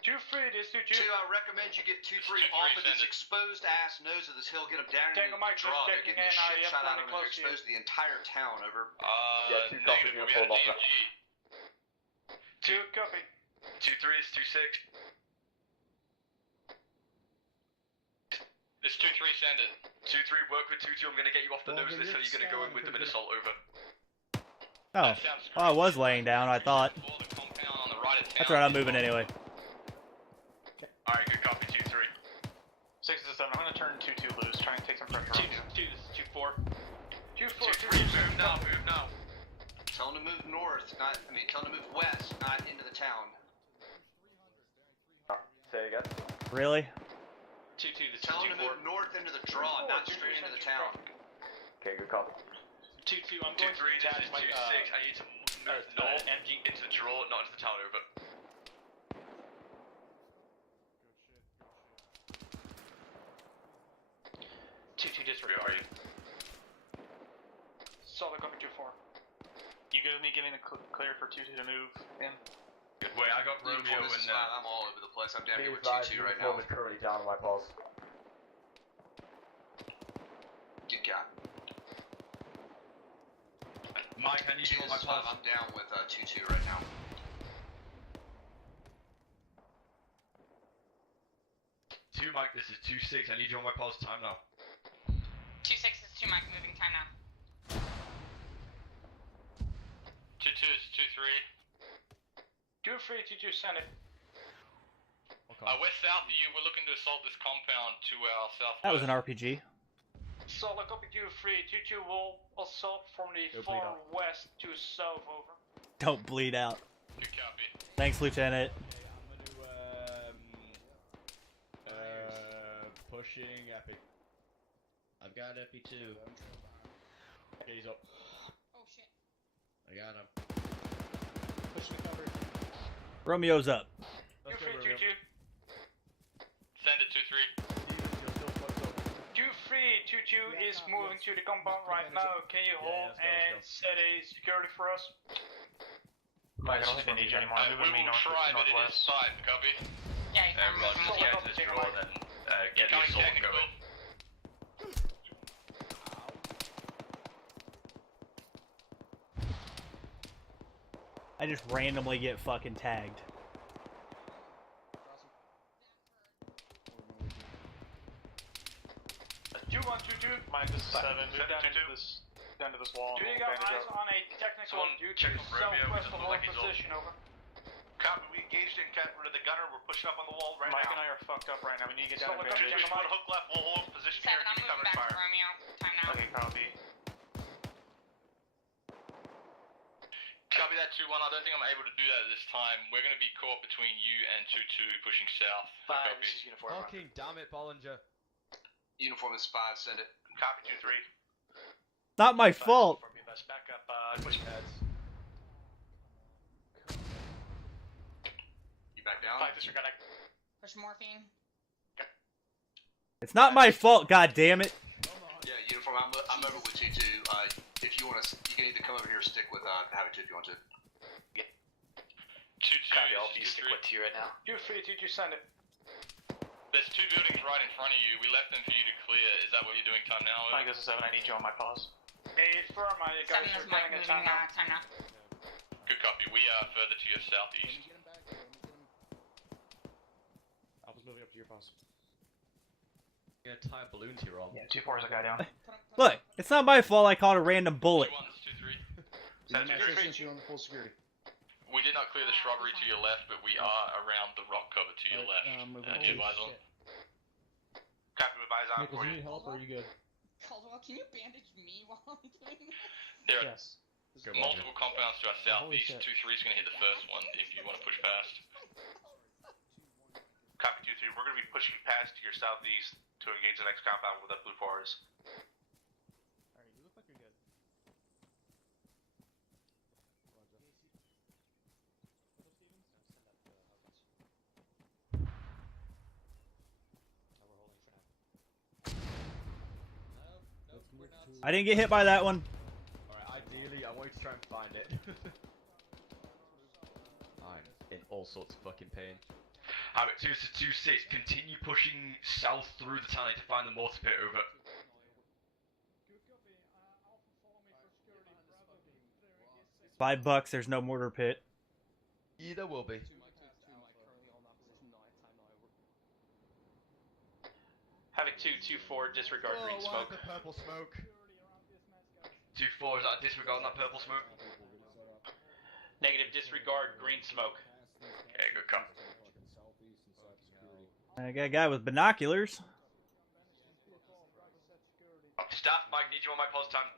2-3, this 2-2. 2, I recommend you get 2-3 off of this exposed ass nose of this hill, get them down into the Mike, draw. They're checking getting the in, shit shot out of them, they're close to exposed to the entire town, over. Yeah, 2 copy, Negative, we had uniform a off DMG. 2 copy. 2-3 is 2-6. This 2-3, send it. 2-3, work with 2-2. I'm gonna get you off the nose of this hill. You're gonna go in with them in assault, over. Oh, I was laying down, I thought. That's right, I'm moving anyway. Alright, good copy, 2-3. 6 is a 7. I'm gonna turn 2-2 loose, try and take some pressure off you. 2, this is 2-4. 2-4, move now, move now. Tell them to move north, tell them to move west, not into the town. Say again? Really? 2-2, this Tell is them to 2-4. move north into the draw, not straight into the town. Okay, good copy. 2-2, I'm going 2-3, to this is 2-6. I need to move north, MG into the draw, not into the town, over. Where are you? Solid copy 2-4. You good with me getting the clear for 2-2 to move in? Good way, I got Romeo Uniform, this is and 5, I'm all over the place. I'm down here with Be 2-2 right uniform now. is currently down on my pulse. Good guy. Mike, I need you on my 5, pulse. I'm down with 2-2 right now. 2 Mike, this is 2-6. I need you on my pulse. Time now. 2-6 is 2 mic, moving time now. 2-2 is 2-3. 2-3, 2-2, send it. West south of you, we're looking to assault this compound to our southwest. That was an RPG. Solid copy 2-3, 2-2 will assault from the far west to south, over. Don't bleed out. Good copy. Thanks, Lieutenant. Pushing Epi. I've got Epi too. He's up. Oh shit. I got him. Push me cover. Romeo's up. 2-3, 2-2. Send it 2-3. 2-3, 2-2 is moving to the compound right now. Can you hold and set a security for us? Mike, I don't think I need you anymore. We will try, but it is tight. Copy. Yeah, Everyone just get to this draw and then get the assault going. I just randomly get fucking tagged. 2-1-2-2. Mike, this is 7. Move down to this wall. Do you got eyes on a technical due to southwest of our position, over? Copy, we engaged in the gunner, we're pushing up on the wall right Mike now. and I are fucked up right now, we need to get down and Copy, just put a hook left, we'll hold position here and keep you covered fire. Romeo. Time now. Okay, copy. Copy that 2-1. I don't think I'm able to do that at this time. We're going to be caught between you and 2-2 pushing south. 5, this is uniform. Fucking damn it, Bollinger. Uniform is 5, send it. Copy 2-3. Not my fault. Back up, push heads. You back down? 5, disregard. Push morphine. It's not my fault, god damn it. Yeah, uniform, I'm over with 2-2. If you want to, you can either come over here or stick with Havoc 2 if you want to. 2-2, Copy, I'll be stick with 2 right now. 2-3, 2-2, send it. There's 2 buildings right in front of you. We left them for you to clear. Is that what you're doing time now? Mike, this is 7. I need you on my pause. Hey, firm, my guys are Mike getting a moving time now. time now. Good copy. We are further to your southeast. Alpha's moving up to your pause. You're gonna tie balloons here on. Yeah, 2-4 is a guy down. Look, it's not my fault I caught a random bullet. 2-1, 2-3. Send it 2-3. You're on full security. We did not clear the shrubbery to your left, but we are around the rock cover to your left. Do you advise on? Copy, advise on Nichols, for you you. need help or are you good? Caldwell, can you bandage me while I'm doing this? There are Yes. multiple compounds to our Holy southeast. shit. 2-3 is going to hit the first one if you want to push past. Copy 2-3, we're going to be pushing past to your southeast to engage the next compound with that blue 4s. Alright, you look like you're good. I didn't get hit by that one. Alright, ideally, I want you to try and find it. I'm in all sorts of fucking pain. Havoc 2-6, continue pushing south through the tunnel to find the mortar pit, over. $5, there's no mortar pit. Yeah, there will be. Havoc 2-2-4, disregard green smoke. The purple smoke. 2-4, is that disregarding that purple smoke? Negative, disregard green smoke. Okay, good cop. I got a guy with binoculars. Staff, Mike, need you on my pause time.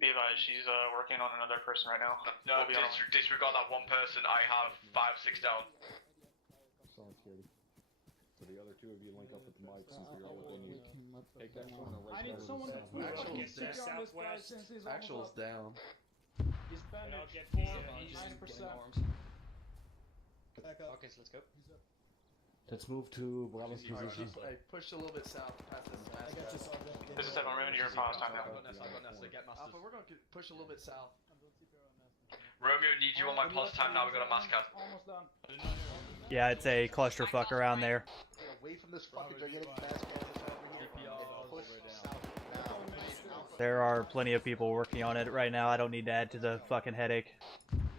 Be advised, she's working on another person right now. No, We'll be on disregard that one person. I have 5-6 down. Solid security. So the other 2 of you link up with the mic since we are what they need. Take that corner right I need someone to Actual's down. He's bandaged 9%. Okay, so let's go. Let's move to Bravo's position. I pushed a little bit south past this mask. I got you, Sergeant. This is 7, remember your pause time now. Alpha, we're going to push a little bit south. Romeo, need you on my pause time now. We've got a mask out. Almost done. Yeah, it's a clusterfuck around there. Away from this fucking gigantic mask. Push south now. There are plenty of people working on it right now. I don't need to add to the fucking headache.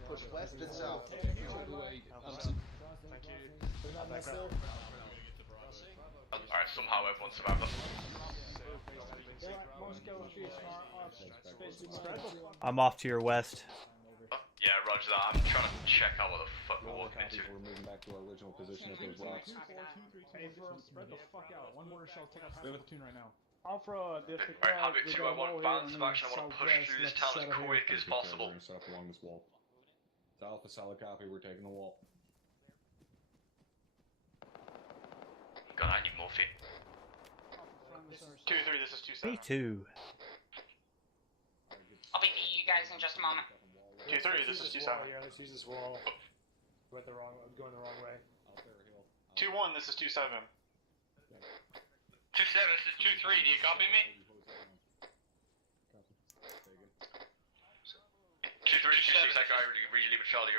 Push west and south. Alright, somehow everyone survived us. Most casualties are space. I'm off to your west. Yeah, roger that. I'm trying to check out what the fuck we're walking into. We're moving back to our original position at those rocks. Hey, spread the fuck out. One mortar shell take out half the platoon right now. Alpha, Alright, Havoc 201, balance of action. I want to push through this town as quick as possible. We're going to set up along this wall. It's Alpha, solid copy. We're taking the wall. God, I need morphine. 2-3, this is 2-7. Me too. I'll be you guys in just a moment. 2-3, this is 2-7. Yeah, let's use this wall. Going the wrong way. 2-1, this is 2-7. 2-7, this is 2-3. Do you copy me? 2-3, 2-6, that guy really leave a Charlie.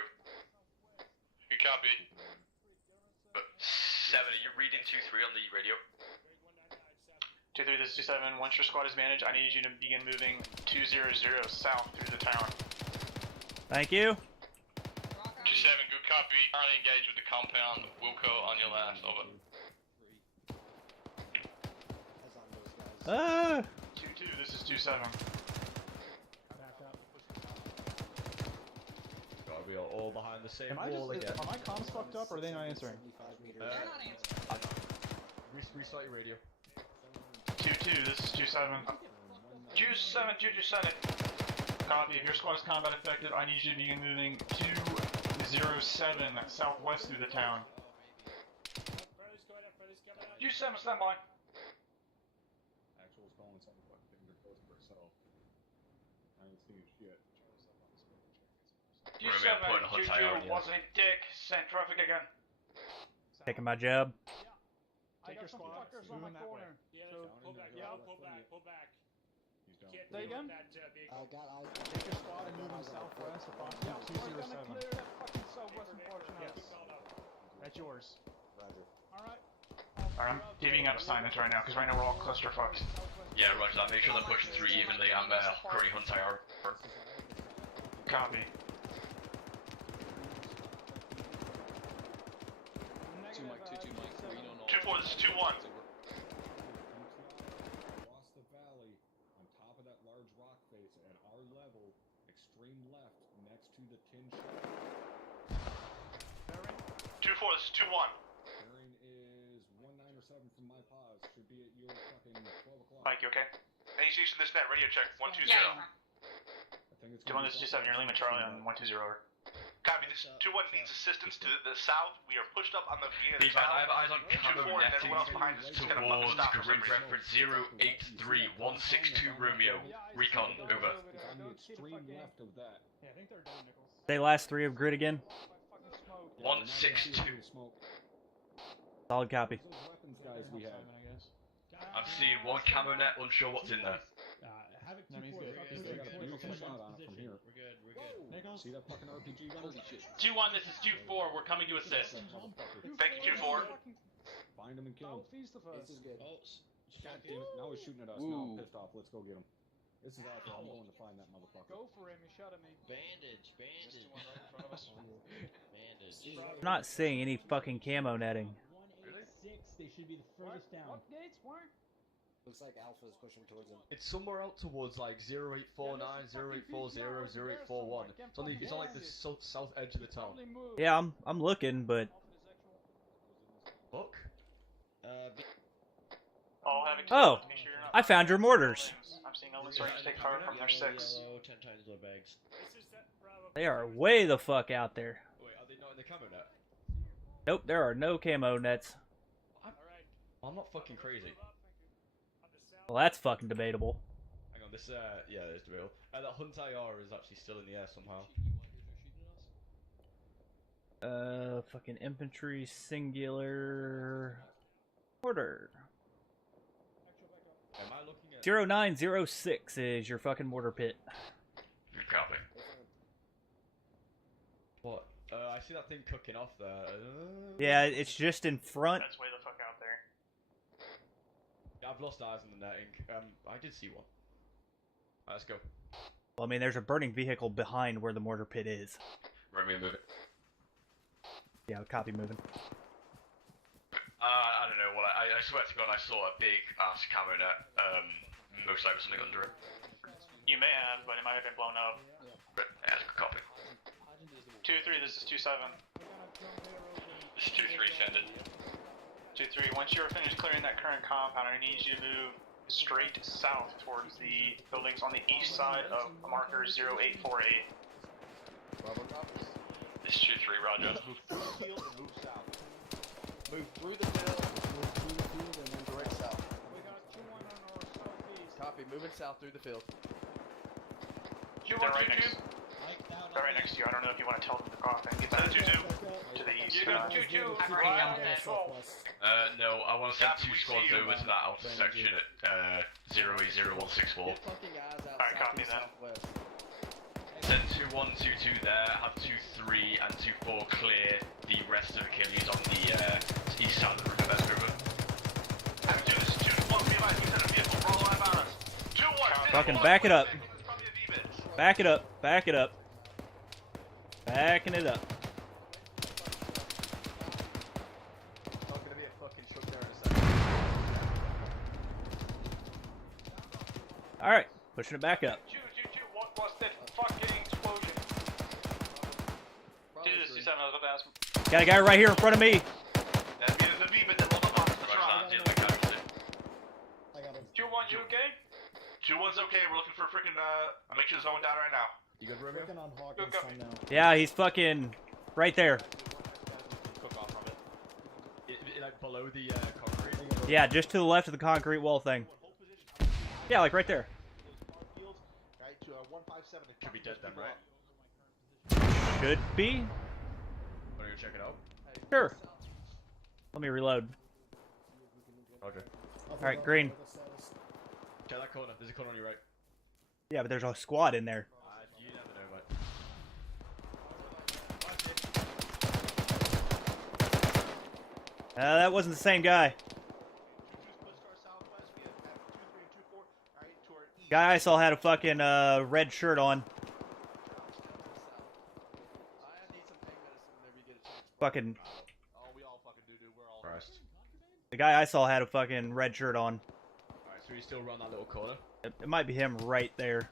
You copy. 7, are you reading 2-3 on the radio? 2-3, this is 2-7. Once your squad is managed, I need you to begin moving 2-0-0 south through the town. Thank you. 2-7, good copy. Currently engaged with the compound. Wilco on your last, over. 2-2, this is 2-7. God, we are all behind the same wall again. Are my comms fucked up or are they not answering? They're not answering. Restart your radio. 2-2, this is 2-7. 2-7, 2-7. Copy, if your squad is combat affected, I need you to begin moving 2-0-7 southwest through the town. 2-7, stand by. Actual's calling something fucking finger close for herself. I ain't seen shit. 2-7, 2-2 was a dick. Send traffic again. Taking my job. Take your squad, moving that way. Yeah, pull back. Yeah, pull back. Pull back. Say again? Take your squad and move them southwest approximately 207. That's yours. Roger. Alright. Alright, I'm divvying out assignments right now, because right now we're all clusterfucks. Yeah, roger that. Make sure they're pushing through evenly. I'm currently hunting our. Copy. 2-4, this is 2-1. Across the valley, on top of that large rock face at our level, extreme left, next to the tin shop. 2-4, this is 2-1. Bearing is 19 or 7 from my pause. Should be at your fucking 12 o'clock. Mike, you okay? Any station this net, radio check, 120. Yeah. I think it's 2-1, this is 2-7, you're Lima Charlie on 120. Copy, this 2-1 needs assistance to the south. We are pushed up on the beginning of the I town. have eyes on camo 2-4, and everyone else behind us is just gonna towards stop for some grid reason. reference 083162 Romeo. Recon, over. on the extreme left of that. Yeah, I think they're done, Nichols. Say last three of grid again. 162. Solid copy. Those weapons guys we have. I'm seeing one camo net, unsure what's in there. Havoc That means they got a beautiful shot on it from here. We're good. Nichols? See that fucking RPG gun? 2-1, this is 2-4. We're coming to assist. Thank you, 2-4. Find him and kill him. Feast of us. This is good. God damn it, now he's shooting at us. Now I'm pissed off. Let's go get him. This is Alpha. I'm going to find that motherfucker. Go for him, he shot at me. Bandage. I'm not seeing any fucking camo netting. 186, they should be the furthest down. What gates weren't? Looks like Alpha is pushing towards him. It's somewhere out towards like 0849, 0840, 0841. It's on like the south edge of the town. Yeah, I'm looking, but Look. All having to oh, make sure you're not I found your mortars. I'm seeing all these Rangers take fire from their 6. 10 times load bags. They are way the fuck out there. Wait, are they not in the camo net? Nope, there are no camo nets. I'm not fucking crazy. Well, that's fucking debatable. Hang on, this yeah, there's the real. That Hunt IR is actually still in the air somehow. Fucking infantry singular order. Am I looking at 0906 is your fucking mortar pit. Good copy. What? I see that thing cooking off there. Yeah, it's just in front. That's way the fuck out there. Yeah, I've lost eyes on the netting. I did see one. Alright, let's go. Well, I mean, there's a burning vehicle behind where the mortar pit is. Romeo, move it. Yeah, copy moving. I don't know. Well, I swear to God, I saw a big ass camo net. Most likely something under it. You may have, but it might have been blown up. But yeah, it's a good copy. 2-7. This is 2-3, send it. 2-3, once you're finished clearing that current compound, I need you to move straight south towards the buildings on the east side of marker 0848. This is 2-3, roger. Move through the field and move south. Move through the field, and then direct south. We got 2-1 on our southeast. Copy, moving south through the field. They're right next to you. I don't know if you want to tell them to go off and get back to the east. You got 2-2. No, I want to send 2 squads over to that outer section at 0E0164. Alright, copy then. Send 2-1, 2-2 there, have 2-3 and 2-4 clear the rest of Achilles on the east side of the river. Have to do this 2-1, be advised, we sent a vehicle, roll line on us. 2-1, Fucking back it up. Back it up. Back it up. Backing it up. Alright, pushing it back up. What was that fucking explosion? Dude, this 2-7, I was about to ask him. Got a guy right here in front of me. That means the V, but then we'll not the shot. 2-1, you okay? 2-1's okay, we're looking for freaking, make sure it's going down right now. You good, Romeo? Working on Hawkins now. Yeah, he's fucking right there. Cook off from it. Like below the concrete? Yeah, just to the left of the concrete wall thing. Yeah, like right there. Should be dead then, right? Should be. Want to go check it out? Sure. Let me reload. Roger. Alright, green. Check that corner. There's a corner on your right. Yeah, but there's a squad in there. You never know, mate. That wasn't the same guy. Guy I saw had a fucking red shirt on. Fucking. The guy I saw had a fucking red shirt on. Alright, so he's still around that little corner? It might be him right there.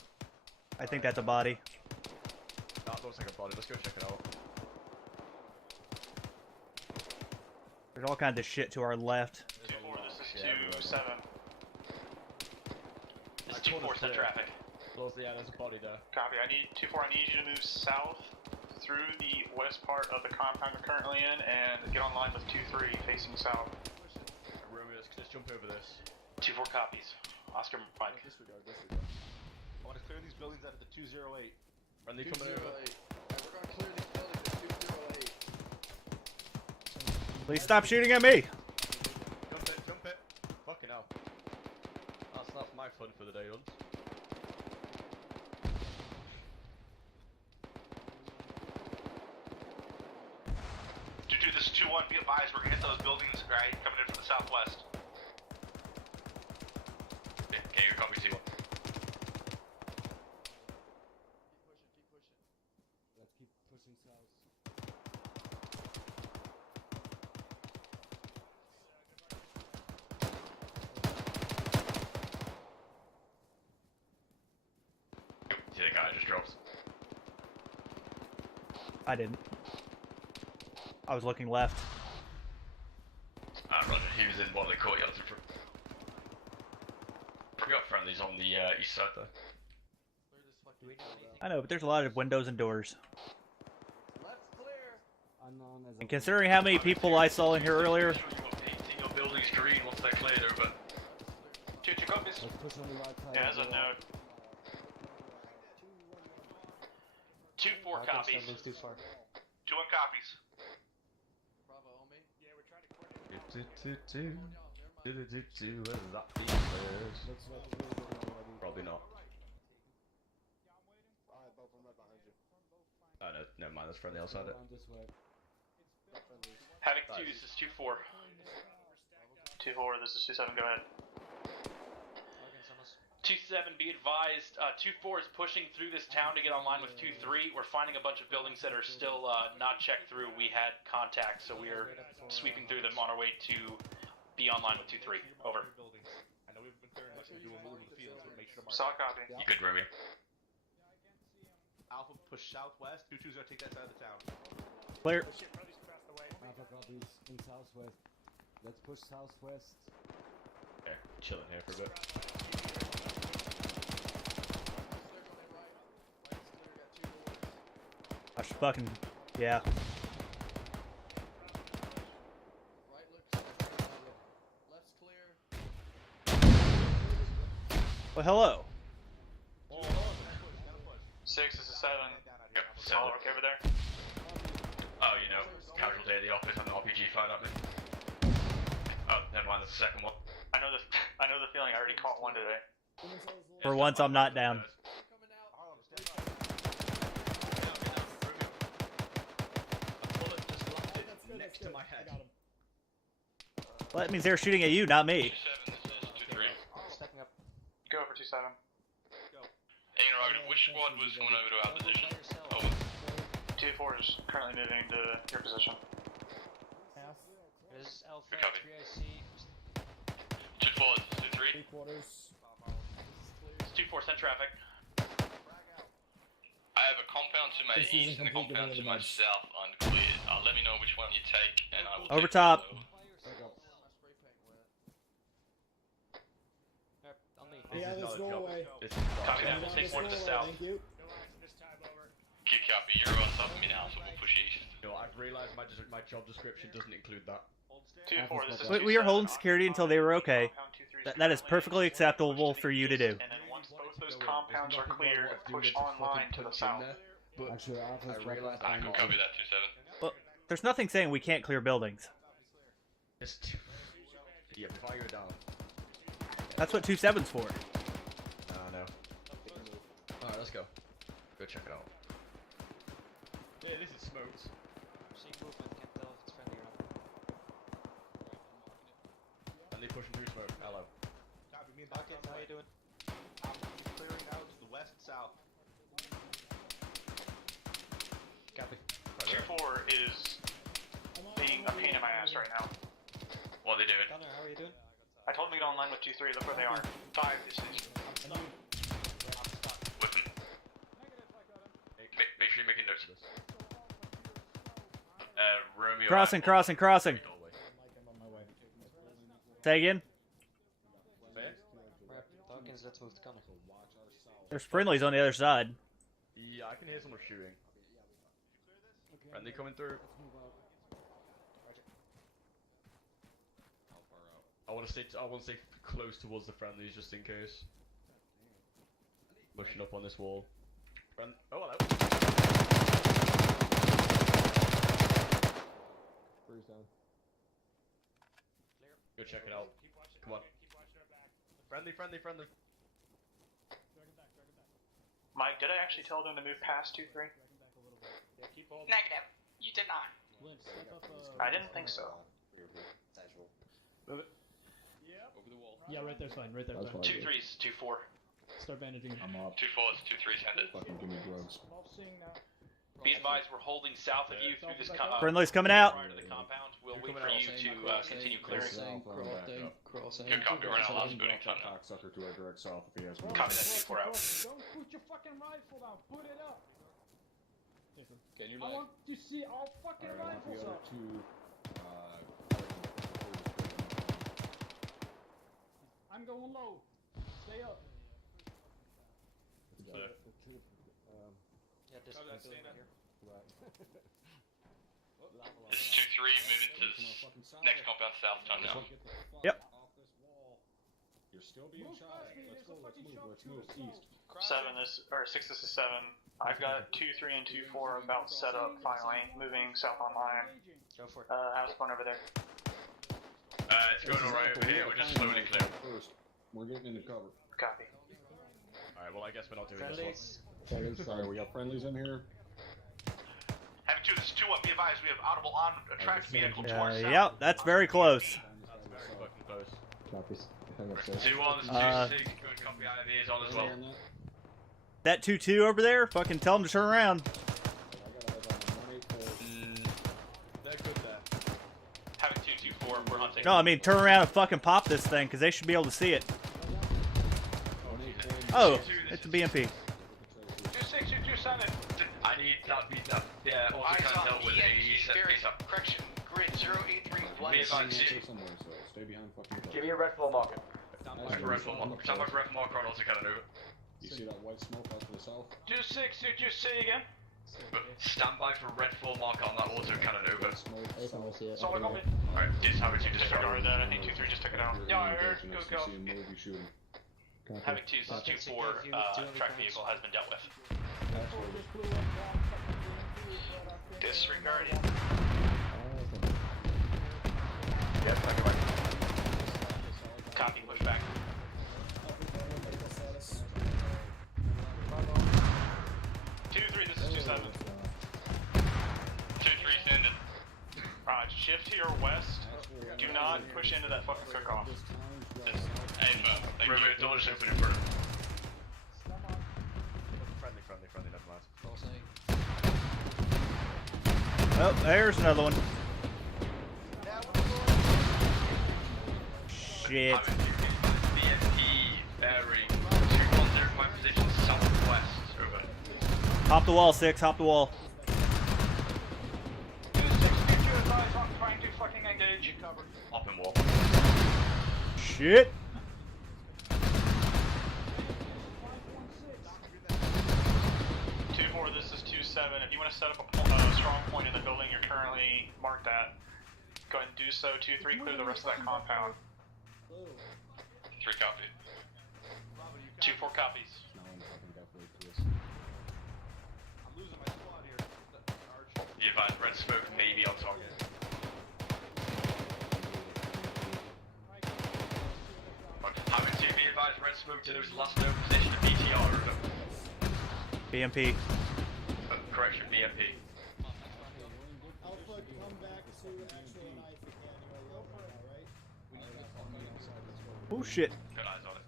I think that's a body. That looks like a body. Let's go check it out. There's all kinds of shit to our left. 2-4, this is 2-7. This is 2-4, send traffic. Yeah, there's a body there. Copy, I need 2-4, I need you to move south through the west part of the compound we're currently in and get on line with 2-3 facing south. Romeo, let's jump over this. 2-4 copies. Oscar Mike. Disregard. I want to clear these buildings out of the 208. Friendly coming over. We're going to clear these buildings at 208. Please stop shooting at me. Jump it. Fucking hell. That's not my fun for the day, Hunt. Dude, this is 2-1, be advised, we're gonna hit those buildings, right, coming in from the southwest. Yeah, can you copy T1? Keep pushing. Let's keep pushing south. See the guy just drops. I didn't. I was looking left. Roger, he was in one of the courtyards in front. We got friendlies on the east side there. I know, but there's a lot of windows and doors. Let's clear. And considering how many people I saw in here earlier, Your building's green once they're cleared over. 2-2 copies. Yeah, as a note. 2-4 copies. 2-1 copies. Bravo, homie. Yeah, we're trying to coordinate. Where does that be? Probably not. Oh no, never mind, that's friendly outside it. Havoc 2, this is 2-4. 2-4, this is 2-7, go ahead. 2-7, be advised, 2-4 is pushing through this town to get online with 2-3. We're finding a bunch of buildings that are still not checked through. We had contact, so we are sweeping through them on our way to be online with 2-3. Over. I know we've been clearing this, we're doing moving the fields, but make sure to mark. Solid copy. You good, Romeo? Alpha push southwest. 2-2's gonna take that side of the town. Clear. Alpha copies in southwest. Let's push southwest. Okay, chilling here for a bit. I should fucking, yeah. Well, hello. 6 is a 7. Yep, All okay over there? Oh, you know, casual day at the office, having an RPG fired at me. Oh, never mind, that's the second one. I know the feeling. I already caught one today. For once, I'm not down. Next to my head. Well, that means they're shooting at you, not me. 2-3. Go over 2-7. Interrogative, which squad was going over to our position? Over. 2-4 is currently moving to your position. Is Alpha Good copy. 3IC? 2-4, 2-3. 2-4, send traffic. I have a compound to my east and a compound to my south uncleared. Let me know which one you take, and I will Over take top. Yeah, let's go away. Copy that, we'll take more to the south. Thank you. Good copy, you're on top of me now, so we'll push east. You know, I've realised my job description doesn't include that. 2-4, this is We were holding security until they were okay. That is perfectly acceptable for you to do. And then once both those compounds are cleared, push online to the south. Actually, Alpha's I can copy that, 2-7. Well, there's nothing saying we can't clear buildings. Just... Yeah, fire it down. That's what 2-7's for. No. Alright, let's go. Go check it out. Yeah, this is smoked. Seeing movement, can't tell if it's friendly or not. And they pushing through smoke. Hello. Pocket, how you doing? Clearing out to the west and south. Copy. 2-4 is being a pain in my ass right now. What are they doing? Connor, how are you doing? I told them to get online with 2-3, look where they are. 5 this is. With them. Make sure you make a note of this. Romeo. Crossing. Say again? Dawkins, let's move to Connor. There's friendlies on the other side. Yeah, I can hear someone shooting. Friendly coming through. I want to stay close towards the friendlies just in case. Pushing up on this wall. Oh, hello. Freeze down. Go check it out. Come on. Friendly. Mike, did I actually tell them to move past 2-3? Negative. You did not. I didn't think so. Move it. Over the wall. Yeah, right there's fine. 2-3's 2-4. Start bandaging. I'm up. 2-4's 2-3, send it. Fucking give me drugs. Be advised, we're holding south of you through this Friendly's coming out. prior to the compound. We'll wait for you to continue clearing. Crossing. Good copy, we're in our last building time now. Cocksucker to our direct south if he has one. Copy that, 2-4 out. Don't put your fucking rifle down. Put it up. I want to see all fucking rifles up. I'm going low. Stay up. Yeah, this is here. Right. This is 2-3, moving to the next compound south time now. Yep. You're still being shot. Let's move east. 6 this is 7. I've got 2-3 and 2-4 about set up finally, moving south online. Go for it. How's it going over there? It's going alright over here, we're just slowly clearing. First, we're getting into cover. Copy. Alright, well I guess we're not doing Friendlies. Sorry, we got friendlies in here. Having 2, this is 2-1. Be advised, we have audible on a tracked vehicle to our south. Yep, that's very close. That's very fucking close. Copies. 2-1, 2-6, good copy, IB is on as well. That 2-2 over there, fucking tell them to turn around. They're good there. Having 2-2-4, we're hunting. No, I mean turn around and fucking pop this thing, because they should be able to see it. Oh, it's a BMP. 2-6, 2-2-7. I need that also kind of dealt with a face up. Correction, grid 0831. Be advised, Stay behind fucking. Give me a red floor marker. Stand by for red floor marker on also kind of over. You see that white smoke off to the south? 26, did you say again? Stand by for red floor marker on that auto cannon over. Solid copy. Alright, Havoc 2 disregard that. I think 2-3 just took it out. Yeah, I heard. Go. Havoc 2's 2-4 track vehicle has been dealt with. Disregarded. Yes, thank you, Mike. Copy, push back. 2-3, this is 2-7. 2-3, send it. Alright, shift to your west. Do not push into that fucking cook-off. Romeo, doors open in front of him. Friendly, never mind. Oh, there's another one. Shit. BMP bearing 210, my position southwest, over. Hop the wall, 6, hop the wall. 2-6, advise on trying to fucking engage. Hop and wall. Shit. 2-4, this is 2-7. If you want to set up a strong point in the building you're currently marked at, go ahead and do so. 2-3, clear the rest of that compound. 3 copy. 2-4 copies. The advised red smoke may be on target. Havoc 2, be advised red smoke to those last known position of BTR, over. BMP. Correction, BMP. Alpha, come back to actual and I if you can. You alright? Oh shit. Good eyes on it.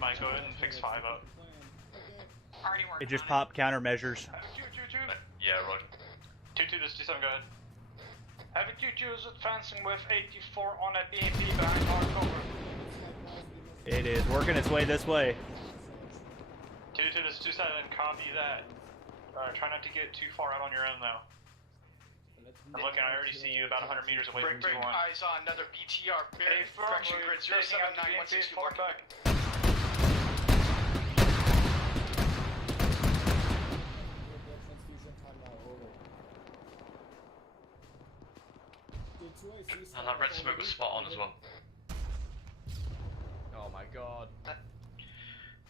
Mike, go ahead and fix 5 up. Already working. It just popped countermeasures. 2-2-2. Yeah, roger. 2-2, this is 2-7, go ahead. Havoc 2-2 is advancing with 84 on a BMP behind our cover. It is working its way this way. 2-2, this is 2-7, copy that. Try not to get too far out on your own, though. I'm looking, I already see you about 100 meters away from 2-1. I saw another BTR. Correction, grid 079162 marking. back. And that red smoke was spot on as well. Oh my god.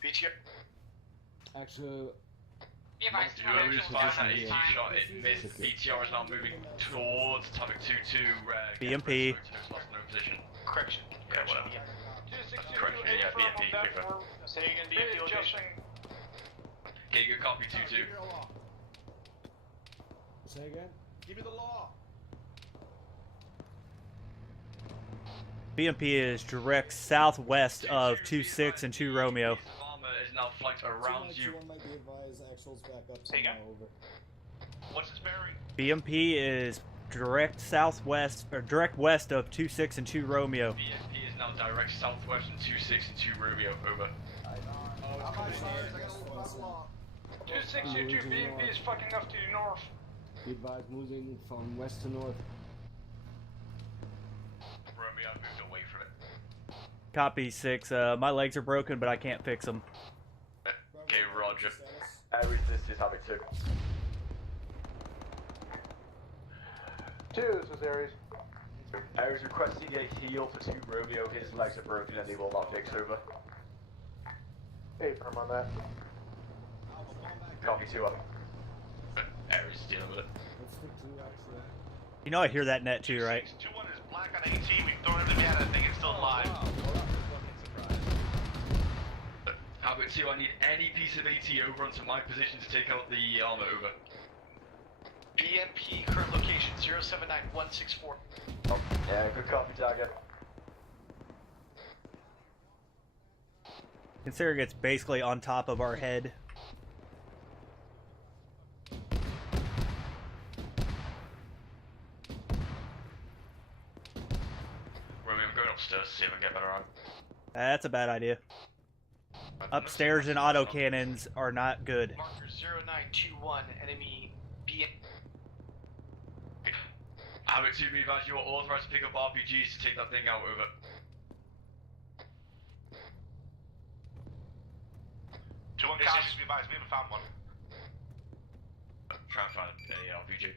BTR. Actually, Be advised to Whoever's fired that AT time. shot, it missed. BTR is now moving towards Havoc 2-2. BMP. Last known position. Correction. Yeah, whatever. 2-6-2-2, Correction, yeah, BMP. Quick run. Say again, BMP location. Giga copy 2-2. say again? Give me the law. BMP is direct southwest of 2-6 and 2 Romeo. Armor is now flanked around you. Might be advised, actuals back up Hey, somehow over. What's its bearing? BMP is direct southwest or direct west of 2-6 and 2 Romeo. BMP is now direct southwest and 2-6 and 2 Romeo, over. 2-6-2-2, BMP is fucking off to the north. Be advised, moving from west to north. Romeo, I've moved away from it. Copy 6. My legs are broken, but I can't fix them. Okay, roger. Aries, this is Havoc 2. 2, this is Aries. Aries requesting a heal for 2 Romeo. His legs are broken and they will not fix, over. 8 firm on that. Copy 2 up. Aries is dealing with it. You know I hear that net too, right? 2-1 is black on AT. We've thrown everything at it. I think it's still alive. Havoc 2, I need any piece of AT over onto my position to take out the armor, over. BMP, current location 079164. Oh, yeah, good copy, target. Considering it's basically on top of our head. Romeo, I'm going upstairs to see if I can get better out. That's a bad idea. Upstairs and autocannons are not good. Marker 0921, enemy B. Havoc 2, be advised, you are authorized to pick up RPGs to take that thing out, over. 2-1 copies, be advised, we haven't found one. Try and find a RPG.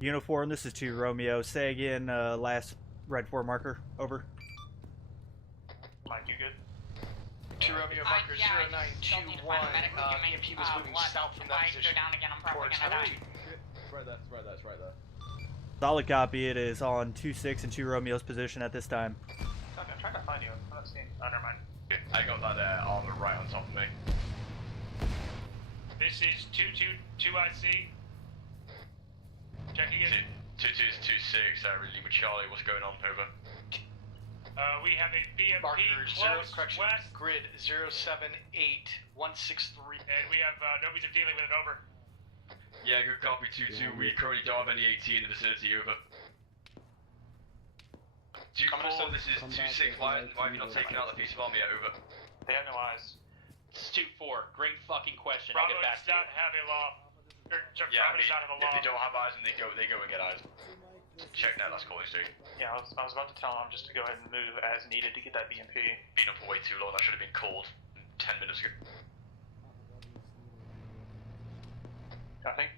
Uniform, this is 2 Romeo. Say again, last red 4 marker. Over. Mike, you good? 2 Romeo, marker 0921. EMP was moving south from that position. Down again, I'm probably gonna die. Right there, it's right there, it's right there. Solid copy. It is on 2-6 and 2 Romeo's position at this time. Okay, I'm trying to find you. I'm not seeing. Oh, never mind. I got that armor right on top of me. This is 2-2 IC. Checking in. 2-2 is 2-6, really with Charlie, what's going on, over? We have a BMP Marker close west. Grid 078163. And we have nobody's dealing with it, over. Yeah, good copy, 2-2. We currently don't have any AT in the vicinity, over. 2-4, this is 2-6. Why have you not taken out the piece of armor yet, over? They have no eyes. It's 2-4. Great fucking question. Bravo I'll get back does to not you. have a law. Yeah, I Bravo mean, does not have a if law. they don't have eyes and they go and get eyes. Check now, that's calling station. Yeah, I was about to tell them just to go ahead and move as needed to get that BMP. Been up for way too long, that should have been called 10 minutes ago. I think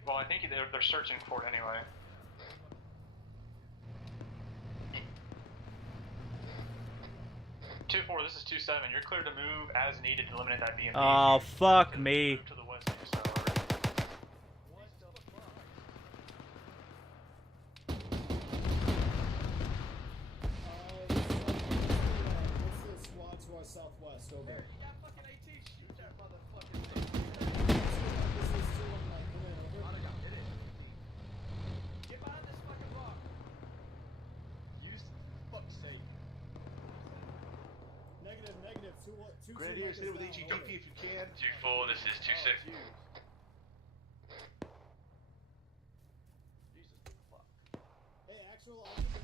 they're searching for it anyway. Two 4, this is 2-7. You're clear to move as needed to eliminate that BMP. Oh, fuck me. To the west of yourself. This is squad to our southwest, over. Negative. Grenadiers, hit it with HEDP if you can. 2-4, this is 2-6.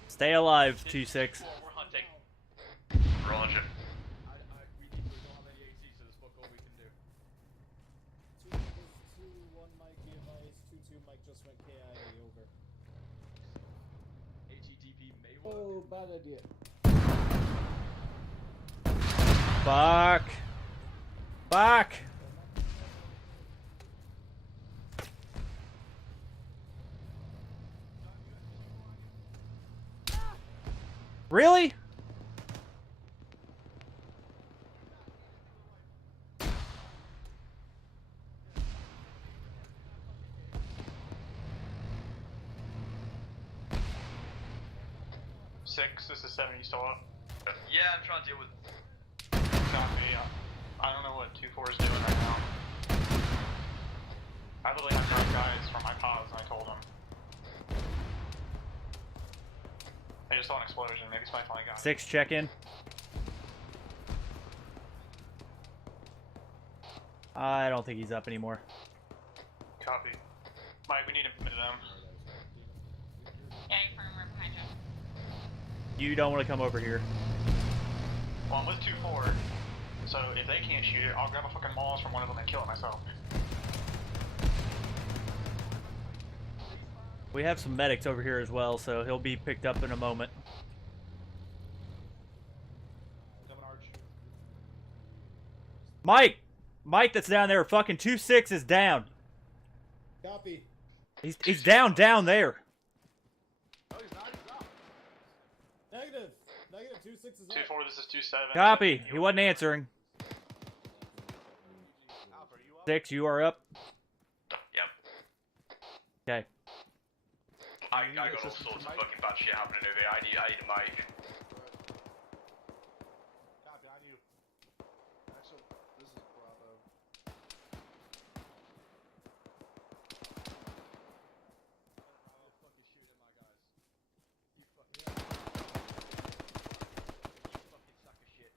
Stay alive, 2-6. We're hunting. Roger. We don't have any AT, so there's fuck all we can do. 2-1 Mike, be advised. 2-2 Mike just went KIA, over. HEDP may work. Oh, bad idea. Fuck. Fuck. Really? This is 7. You still up? Yeah, I'm trying to deal with. Copy. I don't know what 2-4 is doing right now. I literally have no guys from my pods, and I told them. I just saw an explosion. Maybe it's my flying guy. 6 check in. I don't think he's up anymore. Copy. Mike, we need to admit them. Yeah, you firm, we're behind you. You don't want to come over here. Well, I'm with 2-4, so if they can't shoot it, I'll grab a fucking Moss from one of them and kill it myself. We have some medics over here as well, so he'll be picked up in a moment. Mike, that's down there. Fucking 2-6 is down. Copy. He's down there. Negative. 2-6 is 2-4, this is 2-7. Copy. He wasn't answering. 6, you are up. Yep. Okay. I got all sorts of fucking bad shit happening over here. I need a mic. Copy, on you. Actually, this is Bravo. You're fucking shooting my guys. You fucking sack of shit.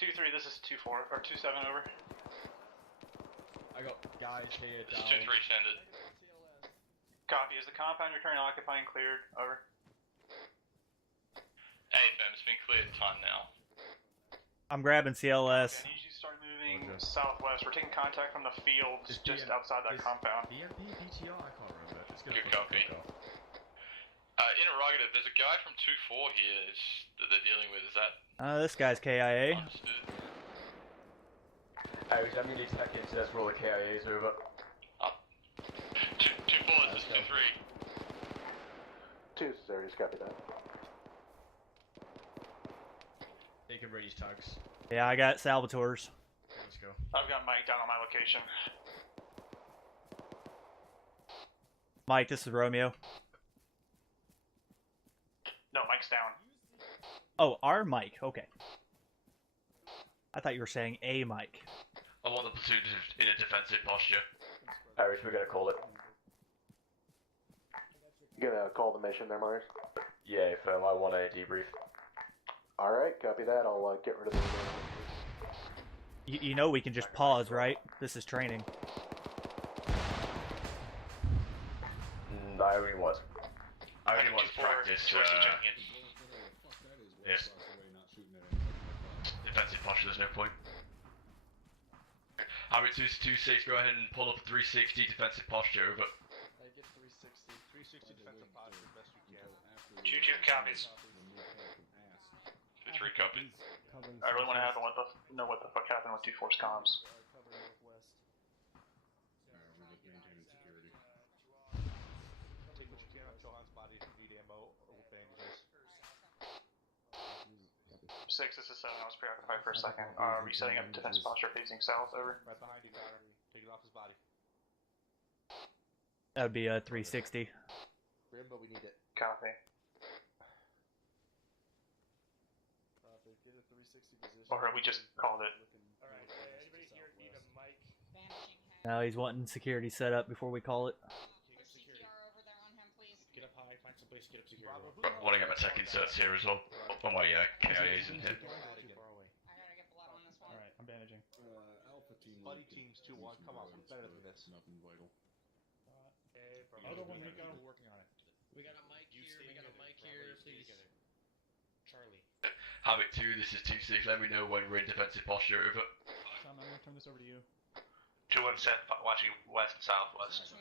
2-3, this is 2-4, or 2-7 over. I got guys here down. This is 2-3 standard. Copy. Is the compound you're currently occupying cleared? Over. Hey, fam, it's been cleared. Time now. I'm grabbing CLS. I need you to start moving southwest. We're taking contact from the field just outside that compound. BMP, BTR, I can't remember. It's gonna Good copy. Interrogative, there's a guy from 2-4 here that they're dealing with. Is that... This guy's KIA. Understood. Irish, I'm gonna check into this roll of KIAs over. 2-4, this is 2-3. 2 series, copy that. They can read his tags. Yeah, I got Salvatore's. Okay, let's go. I've got Mike down on my location. Mike, this is Romeo. No, Mike's down. Oh, our Mike. Okay. I thought you were saying a Mike. I want the platoon in a defensive posture. Irish, we're gonna call it. You gonna call the mission there, Myers? Yeah, firm, I want a debrief. Alright, copy that. I'll get rid of the... You know we can just pause, right? This is training. I only want practice. Yes. Defensive posture, there's no point. Havoc 226, go ahead and pull up 360 defensive posture, over. I get 360. 360 defensive posture, best you can. 2-2 copies. 2-3 copies. I really want to know what the fuck happened with 2-4's comms. Take what you can on Johan's body if you need ammo or bandages. 6, this is 7. I was preoccupied for a second. Resetting up defense posture facing south. Over. Right behind you, Connor. Take it off his body. That would be a 360. Rambo, we need it. Copy. Get a 360 position. Or we just called it. Alright, anybody here need a mic? Now he's wanting security set up before we call it. Get up high, find some place to get up security. I want to get my tech inserts here as well. Oh my KIAs in here. Alright, I'm bandaging. Alpha team. Buddy teams 2-1. Come on, we're better than this. Nothing vital. Okay, bro. Other one, Rico. We're working on it. We got a mic here, we got a mic here, please. Charlie. Havoc 2, this is 2-6, let me know when we're in defensive posture, over. Tom, I'm gonna turn this over to you. 2-1 set, watching west and southwest.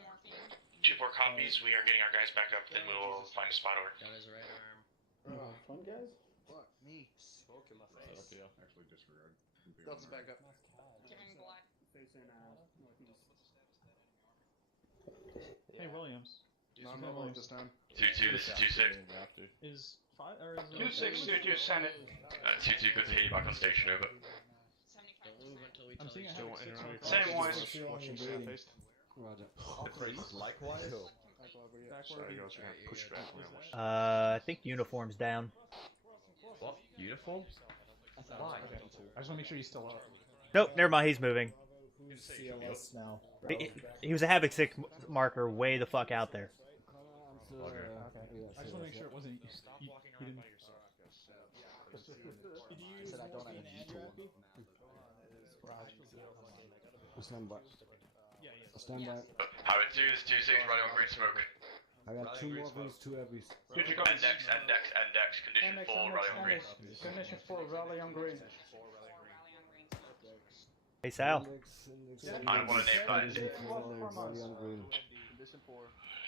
2-4 copies. We are getting our guys back up. Then we will find a spot over. Got his right arm. Fun guys? Fuck me. Smoke in my Set up, face. yeah. Actually, disregard. Delta's back up. Giving blood. Hey, Williams. No, I'm not willing this time. 2-2, this is 2-6. Is 5 or is 2-6, 2-2, send it. 2-2, good to hear you back on station, over. Don't move until we I'm tell seeing you. a Havoc 6. Same voice. Watching Sad-faced. Roger. Likewise. Sorry, guys, we're gonna push back. I think uniform's down. What? Uniform? Why? I just want to make sure he's still up. Nope, never mind, he's moving. CLS now. He was a Havoc 6 marker way the fuck out there. Okay. I just want to make sure it wasn't. Stop You walking around didn't. by yourself. Did you use I don't have a Rappy? Stand by. Yeah, Stand by. Havoc 2, this is 2-6, running on green smoke. I got 2 more things, 2 heavies. Index, condition 4, rally on green. Condition 4, rally on green. Hey, Sal. I don't want to name that.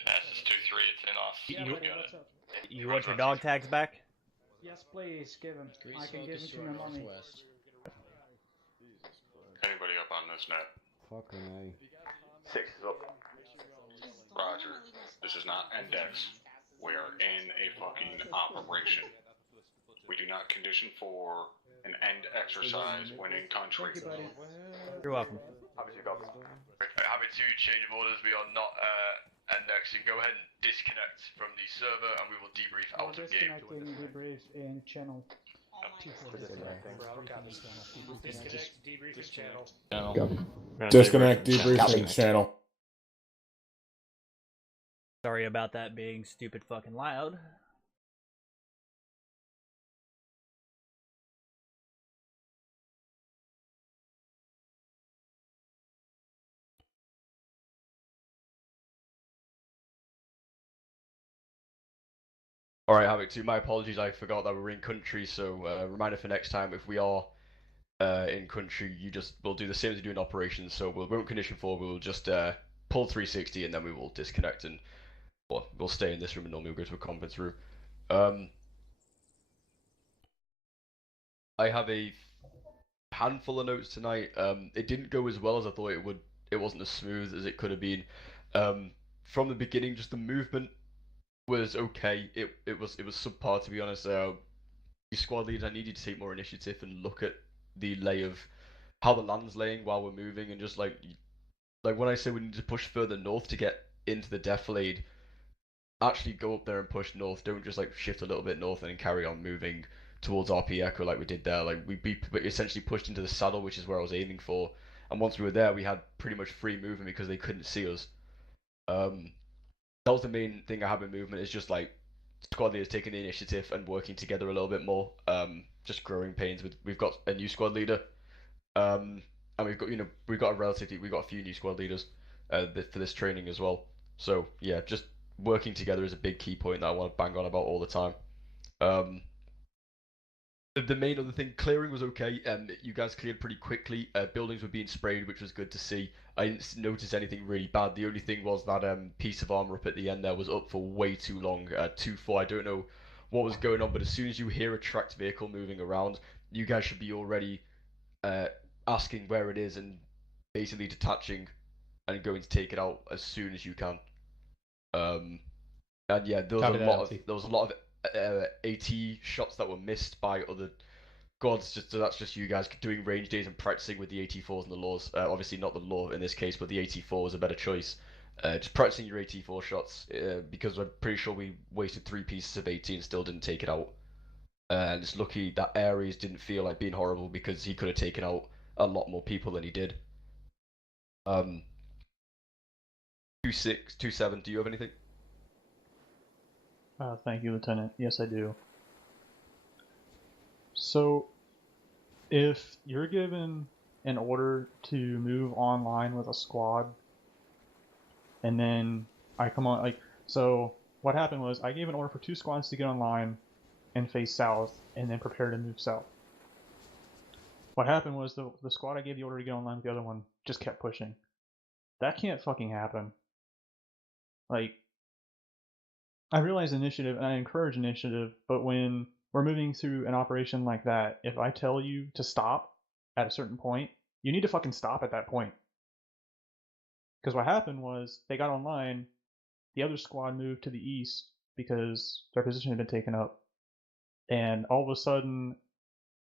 That's just 2-3. It's in us. You- We got it. You want your dog tags back? Yes, please, give him. I can give him to my money. Anybody up on this net? Fucking A. 6 is up. Roger. This is not index. We are in a fucking operation. We do not condition for an end exercise when in country. You're welcome. Havoc 2, copy. Havoc 2, change of orders, we are not indexing. Go ahead and disconnect from the server and we will debrief out of game. Disconnecting debrief in channel. Disconnect, debriefing channel. Disconnect, debriefing channel. Sorry about that being stupid fucking loud. Alright, Havoc 2, my apologies, I forgot that we were in country, so reminder for next time, if we are in country, we'll do the same as we do in operations, so we won't condition forward, we'll just pull 360 and then we will disconnect and we'll stay in this room and normally we'll go to a conference room. I have a handful of notes tonight. It didn't go as well as I thought it would. It wasn't as smooth as it could have been. From the beginning, just the movement was okay. It was subpar, to be honest. The squad leaders, I needed to take more initiative and look at the lay of how the land's laying while we're moving, and just like when I say we need to push further north to get into the defilade, actually go up there and push north. Don't just like shift a little bit north and then carry on moving towards RP Echo like we did there. Like we essentially pushed into the saddle, which is where I was aiming for. And once we were there, we had pretty much free movement because they couldn't see us. That was the main thing I have in movement, is just like squad leaders taking the initiative and working together a little bit more. Just growing pains. We've got a new squad leader, and we've got we've got a few new squad leaders for this training as well. So yeah, just working together is a big key point that I want to bang on about all the time. The main other thing, clearing was okay. You guys cleared pretty quickly. Buildings were being sprayed, which was good to see. I didn't notice anything really bad. The only thing was that piece of armor up at the end there was up for way too long. 2-4. I don't know what was going on, but as soon as you hear a tracked vehicle moving around, you guys should be already asking where it is and basically detaching and going to take it out as soon as you can. And yeah, there was a lot of AT shots that were missed by other gods. That's just you guys doing range days and practicing with the AT4s and the laws. Obviously not the law in this case, but the AT4 was a better choice. Just practicing your AT4 shots, because I'm pretty sure we wasted 3 pieces of AT and still didn't take it out. And it's lucky that Ares didn't feel like being horrible, because he could have taken out a lot more people than he did. 2-6, 2-7, do you have anything? Thank you, Lieutenant. Yes, I do. So, if you're given an order to move online with a squad, and then I come on, so what happened was I gave an order for 2 squads to get online and face south, and then prepare to move south. What happened was the squad I gave the order to get online with the other one just kept pushing. That can't fucking happen. I realize initiative, and I encourage initiative, but when we're moving through an operation like that, if I tell you to stop at a certain point, you need to fucking stop at that point. Because what happened was, they got online, the other squad moved to the east because their position had been taken up, and all of a sudden,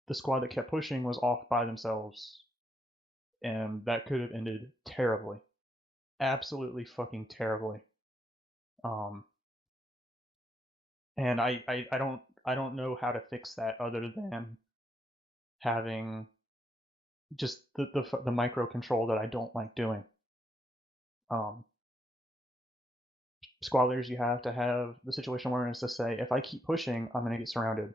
the squad that kept pushing was off by themselves, and that could have ended terribly. Absolutely fucking terribly. And I don't know how to fix that other than having just the micro control that I don't like doing. Squad leaders, you have to have the situation awareness to say, if I keep pushing, I'm gonna get surrounded.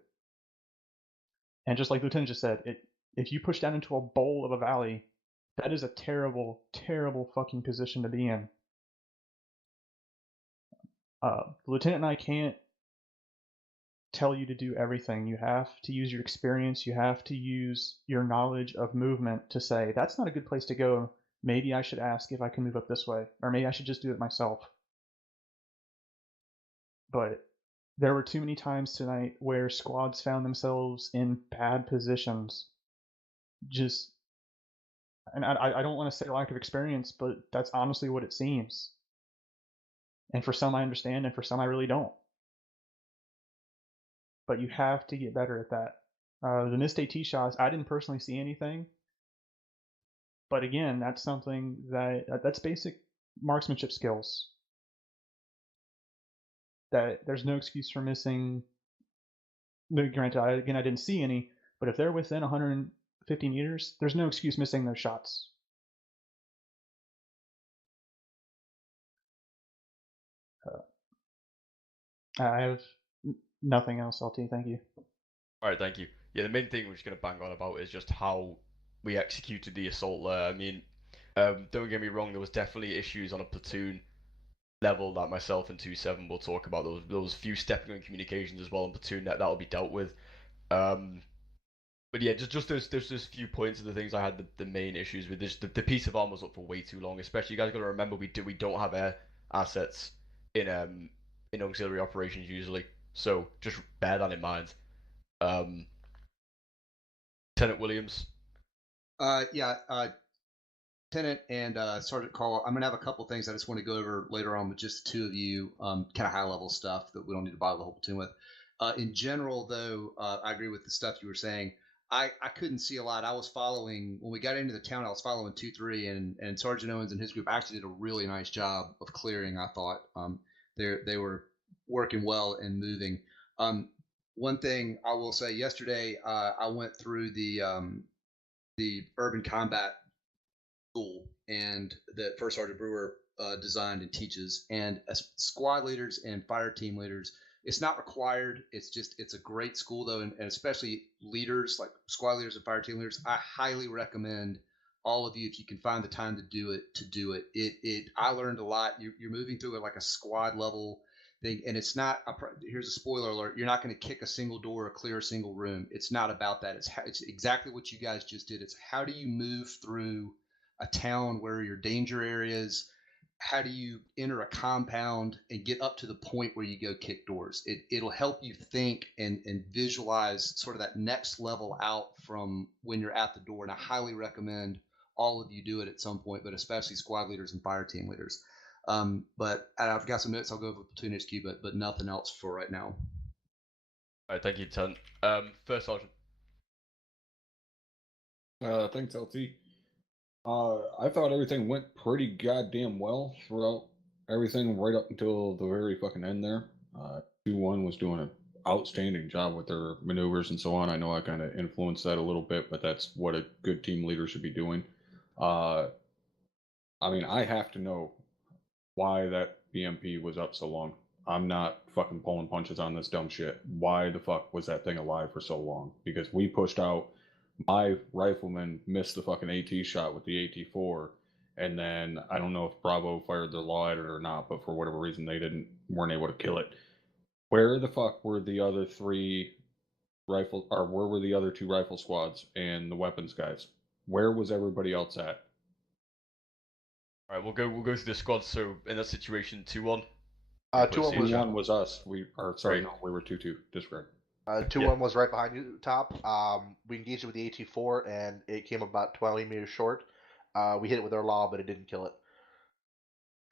And just like Lieutenant just said, if you push down into a bowl of a valley, that is a terrible, terrible fucking position to be in. The Lieutenant and I can't tell you to do everything. You have to use your experience, you have to use your knowledge of movement to say, that's not a good place to go, maybe I should ask if I can move up this way, or maybe I should just do it myself. But there were too many times tonight where squads found themselves in bad positions. And I don't want to say lack of experience, but that's honestly what it seems. And for some I understand, and for some I really don't. But you have to get better at that. The missed AT shots, I didn't personally see anything. But again, that's something that's basic marksmanship skills. That there's no excuse for missing. Granted, I didn't see any, but if they're within 150 meters, there's no excuse missing those shots. I have nothing else, LT. Thank you. Alright, thank you. Yeah, the main thing we're just going to bang on about is just how we executed the assault there. I mean, don't get me wrong, there was definitely issues on a platoon level that myself and 2-7 will talk about. Those few stepping on communications as well in Platoon, that'll be dealt with. But yeah, just those few points of the things I had the main issues with. This, the piece of arm was up for way too long. Especially, you guys got to remember we don't have air assets in auxiliary operations usually. So just bear that in mind. Lieutenant Williams. Lieutenant and Sergeant Carl, I'm going to have a couple things I just want to go over later on with just the two of you, kind of high-level stuff that we don't need to bother the whole platoon with. In general, though, I agree with the stuff you were saying. I couldn't see a lot. I was following, when we got into the town, I was following 2-3, and Sergeant Owens and his group actually did a really nice job of clearing, I thought. They were working well and moving. One thing I will say, yesterday I went through the urban combat school and that First Sergeant Brewer designed and teaches. And as squad leaders and fire team leaders, it's not required. It's a great school though, and especially leaders like squad leaders and fire team leaders. I highly recommend all of you, if you can find the time to do it. I learned a lot. You're moving through it like a squad level thing, and it's not. Here's a spoiler alert: you're not going to kick a single door or clear a single room. It's not about that. It's exactly what you guys just did. It's how do you move through a town where your danger areas. How do you enter a compound and get up to the point where you go kick doors? It'll help you think and visualize sort of that next level out from when you're at the door. And I highly recommend all of you do it at some point, but especially squad leaders and fire team leaders. But I've got some minutes. I'll go over Platoon HQ, but nothing else for right now. All right, thank you, Lieutenant. First Sergeant. Thanks, LT. I thought everything went pretty goddamn well throughout everything right up until the very fucking end there. 2-1 was doing an outstanding job with their maneuvers and so on. I know I kind of influenced that a little bit, but that's what a good team leader should be doing. I mean, I have to know why that BMP was up so long. I'm not fucking pulling punches on this dumb shit. Why the fuck was that thing alive for so long? Because we pushed out. My rifleman missed the fucking AT shot with the AT-4, and then I don't know if Bravo fired their law at it or not, but for whatever reason they weren't able to kill it. Where the fuck were the other where were the other 2 rifle squads and the weapons guys? Where was everybody else at? All right, we'll go through the squads. So in that situation, 2-1. 2-1 was us. We were 2-2. Disregard. 2-1 was right behind you, top. We engaged it with the AT-4, and it came about 20 meters short. We hit it with our law, but it didn't kill it.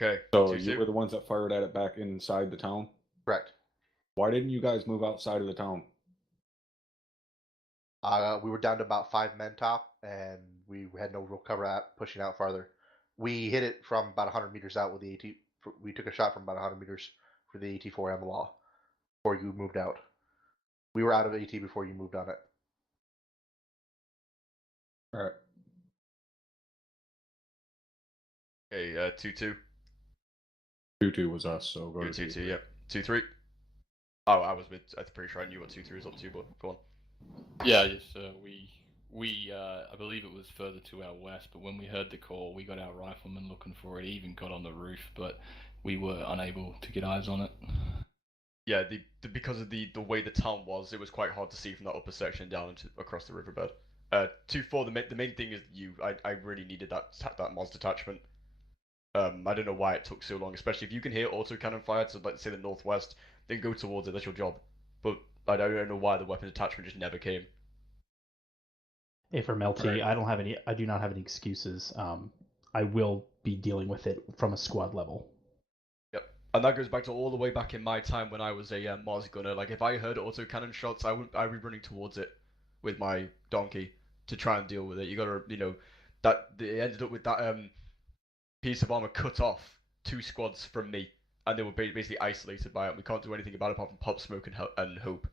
Okay. So you were the ones that fired at it back inside the town? Correct. Why didn't you guys move outside of the town? We were down to about 5 men, top, and we had no real cover at pushing out farther. We hit it from about 100 meters out with the AT. We took a shot from about 100 meters for the AT-4 and the law before you moved out. We were out of AT before you moved on it. All right. Okay, 2-2. 2-2 was us, so go to 2-2, yep. 2-3. Oh, I'm pretty sure I knew what 2-3 was up to, but go on. Yeah, yes, we I believe it was further to our west, but when we heard the call, we got our riflemen looking for it. He even got on the roof, but we were unable to get eyes on it. Yeah, because of the way the town was, it was quite hard to see from that upper section down across the riverbed. 2-4, the main thing is I really needed that Moz detachment. I don't know why it took so long, especially if you can hear autocannon fire to, let's say, the northwest, then go towards it, that's your job. But I don't know why the weapon detachment just never came. Hey, from LT, right. I do not have any excuses. I will be dealing with it from a squad level. And that goes back to all the way back in my time when I was a Moz gunner. Like, if I heard autocannon shots, I'd be running towards it with my donkey to try and deal with it. You gotta, it ended up with that piece of armor cut off 2 squads from me, and they were basically isolated by it. We can't do anything about it apart from pop smoke and hope.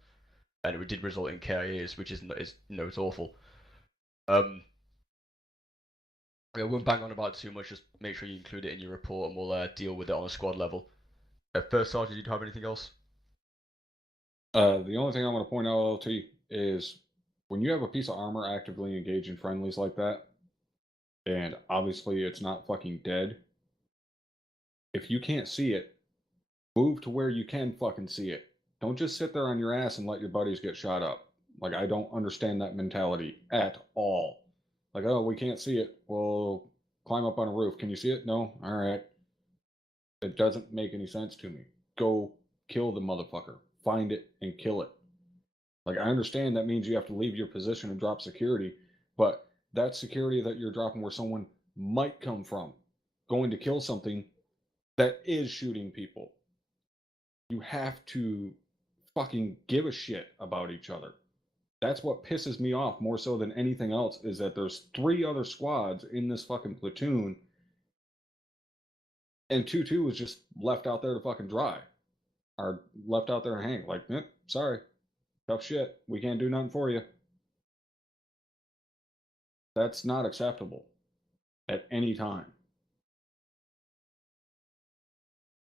And it did result in KIAs, which it's awful. I won't bang on about it too much. Just make sure you include it in your report, and we'll deal with it on a squad level. First Sergeant, did you have anything else? The only thing I want to point out, LT, is when you have a piece of armor actively engaged in friendlies like that, and obviously it's not fucking dead, if you can't see it, move to where you can fucking see it. Don't just sit there on your ass and let your buddies get shot up. Like, I don't understand that mentality at all. Like, oh, we can't see it. Well, climb up on a roof. Can you see it? No? All right. It doesn't make any sense to me. Go kill the motherfucker. Find it and kill it. Like, I understand that means you have to leave your position and drop security, but that's security that you're dropping where someone might come from, going to kill something that is shooting people. You have to fucking give a shit about each other. That's what pisses me off more so than anything else, is that there's 3 other squads in this fucking platoon, and 2-2 was just left out there to fucking dry. Or left out there and hang. Like, sorry. Tough shit. We can't do nothing for you. That's not acceptable at any time.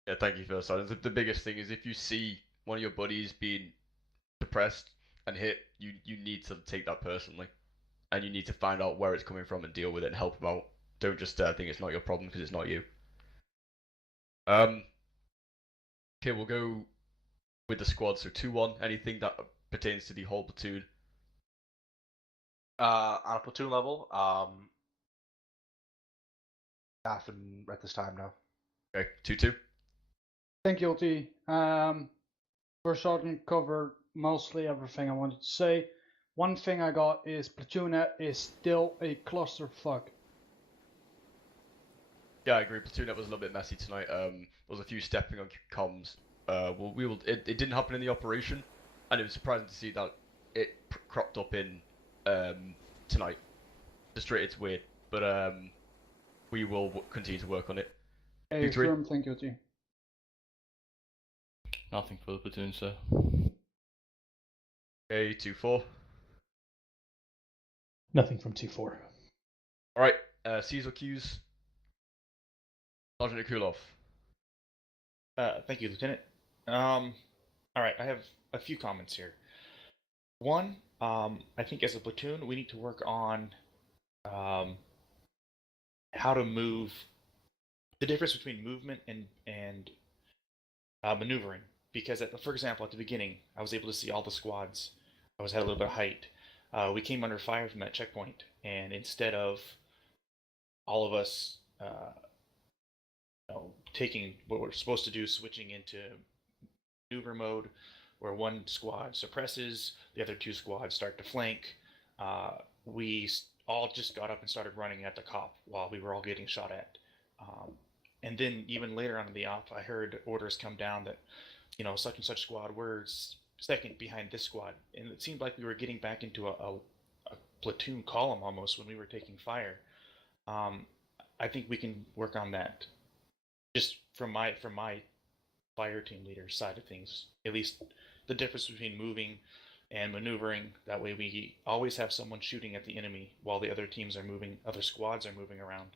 Yeah, thank you for that, Sergeant. The biggest thing is if you see one of your buddies being depressed and hit, you need to take that personally. And you need to find out where it's coming from and deal with it and help them out. Don't just think it's not your problem because it's not you. Okay, we'll go with the squad. So 2-1, anything that pertains to the whole platoon? On a platoon level, nothing at this time, no. Okay, 2-2. Thank you, LT. First Sergeant covered mostly everything I wanted to say. One thing I got is Platoonette is still a clusterfuck. Yeah, I agree. Platoonette was a little bit messy tonight. There was a few stepping on comms. It didn't happen in the operation, and it was surprising to see that it cropped up in tonight. It's weird, but we will continue to work on it. Hey, firm, thank you, T. Nothing for the platoon, sir. Okay, 2-4. Nothing from 2-4. Alright, C's or Q's? Sergeant Akulov. Thank you, Lieutenant. Alright, I have a few comments here. One, I think as a platoon, we need to work on how to move, the difference between movement and maneuvering. Because, for example, at the beginning, I was able to see all the squads. I had a little bit of height. We came under fire from that checkpoint, and instead of all of us taking what we're supposed to do, switching into maneuver mode, where one squad suppresses, the other 2 squads start to flank, we all just got up and started running at the cop while we were all getting shot at. And then even later on in the op, I heard orders come down that, such and such squad, we're second behind this squad. And it seemed like we were getting back into a platoon column almost when we were taking fire. I think we can work on that. Just from my fire team leader side of things, at least the difference between moving and maneuvering. That way we always have someone shooting at the enemy while the other teams are moving, other squads are moving around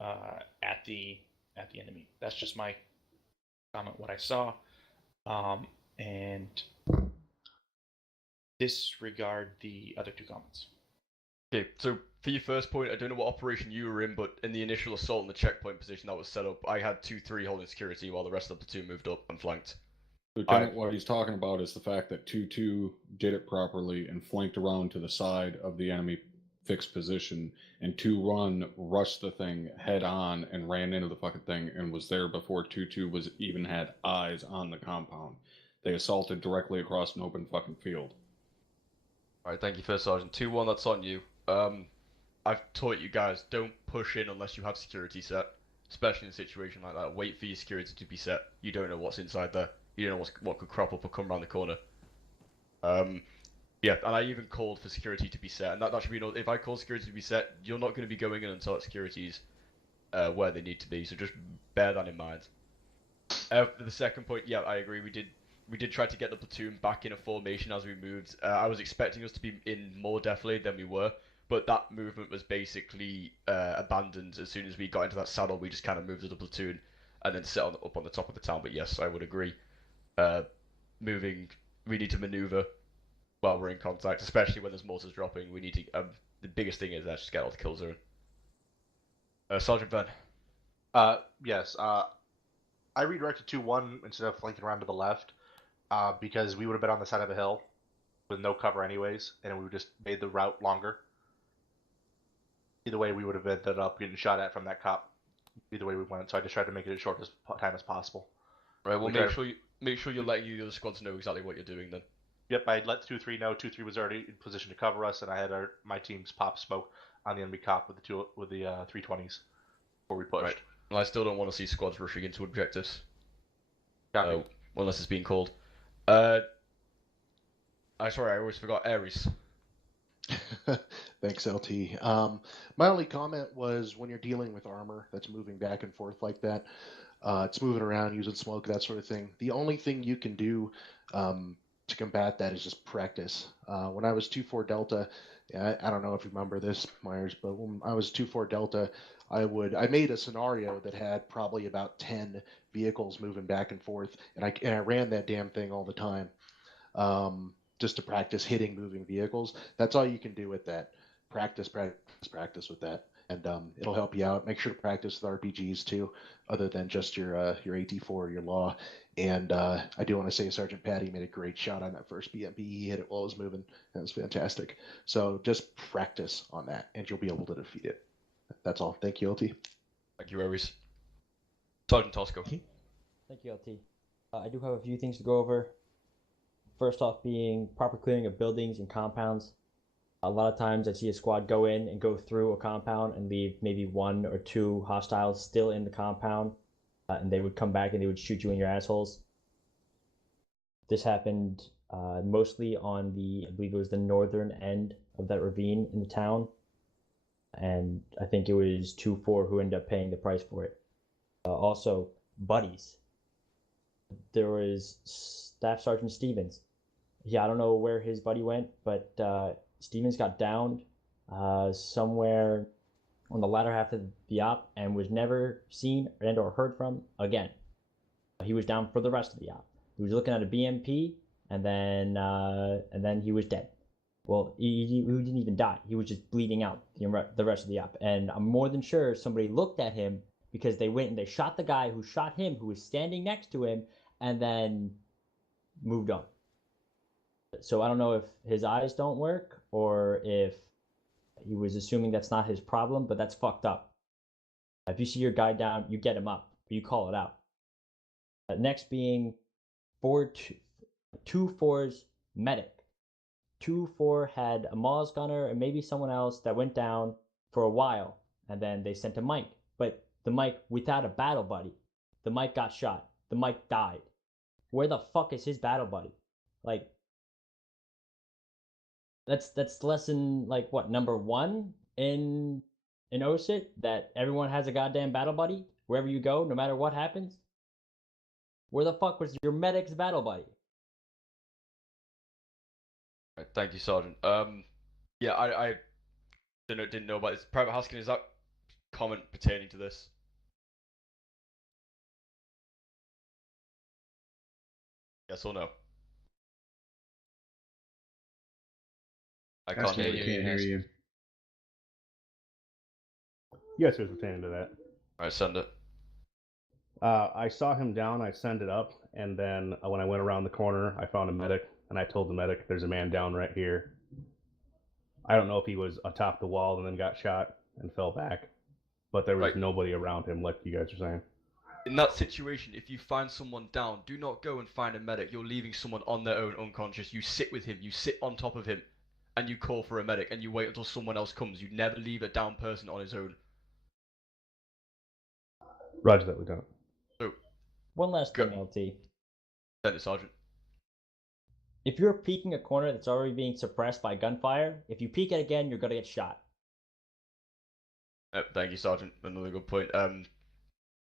at the enemy. That's just my comment, what I saw. And disregard the other 2 comments. Okay, so for your first point, I don't know what operation you were in, but in the initial assault in the checkpoint position that was set up, I had 2-3 holding security while the rest of the platoon moved up and flanked. Lieutenant, what he's talking about is the fact that 2-2 did it properly and flanked around to the side of the enemy fixed position, and 2-1 rushed the thing head on and ran into the fucking thing and was there before 2-2 was even had eyes on the compound. They assaulted directly across an open fucking field. Alright, thank you, First Sergeant. 2-1, that's on you. I've taught you guys, don't push in unless you have security set. Especially in a situation like that. Wait for your security to be set. You don't know what's inside there. You don't know what could crop up or come around the corner. Yeah, and I even called for security to be set. And that should be, if I call security to be set, you're not going to be going in until that security's where they need to be. So just bear that in mind. For the second point, yeah, I agree. We did try to get the platoon back in a formation as we moved. I was expecting us to be in more definitely than we were, but that movement was basically abandoned as soon as we got into that saddle. We just kind of moved to the platoon and then set up on the top of the town. But yes, I would agree. We need to maneuver while we're in contact, especially when there's mortars dropping. We need to. The biggest thing is just get out of the kill zone. Sergeant Venne. Yes. I redirected 2-1 instead of flanking around to the left, because we would have been on the side of a hill with no cover anyways, and we just made the route longer. Either way, we would have ended up getting shot at from that cop. Either way we went, so I just tried to make it as short as time as possible. Right. Well, make sure you're letting the other squads know exactly what you're doing then. Yep, I let 2-3 know. 2-3 was already in position to cover us, and I had my teams pop smoke on the enemy cop with the 320s before we pushed. Right. Well, I still don't want to see squads rushing into objectives. Unless it's being called. Sorry, I always forgot Ares. Thanks, LT. My only comment was when you're dealing with armor that's moving back and forth like that, it's moving around, using smoke, that sort of thing. The only thing you can do to combat that is just practice. When I was 2-4 Delta, I don't know if you remember this, Myers, but when I was 2-4 Delta, I made a scenario that had probably about 10 vehicles moving back and forth, and I ran that damn thing all the time. Just to practice hitting moving vehicles. That's all you can do with that. Practice with that, and it'll help you out. Make sure to practice with RPGs too, other than just your AT4 or your Law. And I do want to say Sergeant Patty made a great shot on that first BMP. He hit it while it was moving. That was fantastic. So just practice on that, and you'll be able to defeat it. That's all. Thank you, LT. Thank you, Aries. Sergeant Tosco. Thank you, LT. I do have a few things to go over. First off being proper clearing of buildings and compounds. A lot of times I see a squad go in and go through a compound and leave maybe 1 or 2 hostiles still in the compound, and they would come back and they would shoot you in your assholes. This happened mostly on I believe it was the northern end of that ravine in the town, and I think it was 2-4 who ended up paying the price for it. Also, buddies. There was Staff Sergeant Stevens. Yeah, I don't know where his buddy went, but Stevens got downed somewhere on the latter half of the op and was never seen and or heard from again. He was down for the rest of the op. He was looking at a BMP, and then he was dead. Well, he didn't even die. He was just bleeding out the rest of the op. And I'm more than sure somebody looked at him because they went and they shot the guy who shot him, who was standing next to him, and then moved on. So I don't know if his eyes don't work or if he was assuming that's not his problem, but that's fucked up. If you see your guy down, you get him up, you call it out. Next being 2-4's medic. 2-4 had a Moz gunner and maybe someone else that went down for a while, and then they sent a Mike. But the Mike without a battle buddy. The Mike got shot. The Mike died. Where the fuck is his battle buddy? Like, that's lesson, like, what, number 1 in OSIT? That everyone has a goddamn battle buddy wherever you go, no matter what happens? Where the fuck was your medic's battle buddy? Right, thank you, Sergeant. Yeah, I didn't know about this. Private Haskin, is that comment pertaining to this? Yes or no? I can't hear you. Yes, it was pertaining to that. Alright, send it. I saw him down, I sent it up, and then when I went around the corner, I found a medic, and I told the medic, there's a man down right here. I don't know if he was atop the wall and then got shot and fell back, but there was nobody around him, like you guys are saying. In that situation, if you find someone down, do not go and find a medic. You're leaving someone on their own unconscious. You sit with him, you sit on top of him, and you call for a medic, and you wait until someone else comes. You never leave a down person on his own. Roger that, Lieutenant. So, one last thing, LT. Send it, Sergeant. If you're peeking a corner that's already being suppressed by gunfire, if you peek it again, you're gonna get shot. Thank you, Sergeant. Another good point.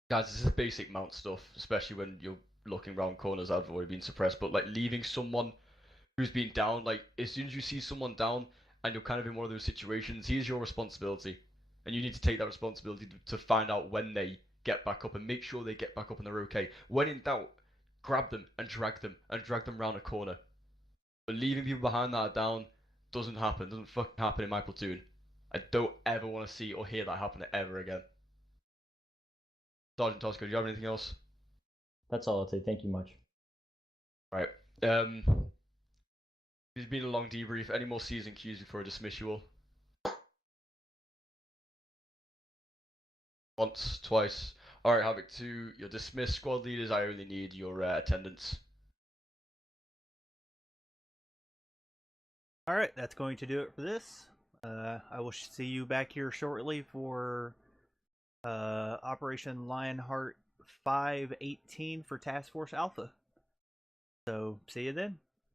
Guys, this is basic mount stuff, especially when you're looking around corners that have already been suppressed, but like leaving someone who's been down, like as soon as you see someone down and you're kind of in one of those situations, here's your responsibility. And you need to take that responsibility to find out when they get back up and make sure they get back up and they're okay. When in doubt, grab them and drag them around a corner. But leaving people behind that are down doesn't happen, doesn't fucking happen in my platoon. I don't ever want to see or hear that happen ever again. Sergeant Tosco, do you have anything else? That's all I'll say. Thank you much. Right. It's been a long debrief. Any more C's and Q's before I dismiss you all? Once, twice. Alright, Havoc 2, you're dismissed. Squad leaders, I only need your attendance. Alright, that's going to do it for this. I will see you back here shortly for Operation Lionheart 518 for Task Force Alpha. So, see you then.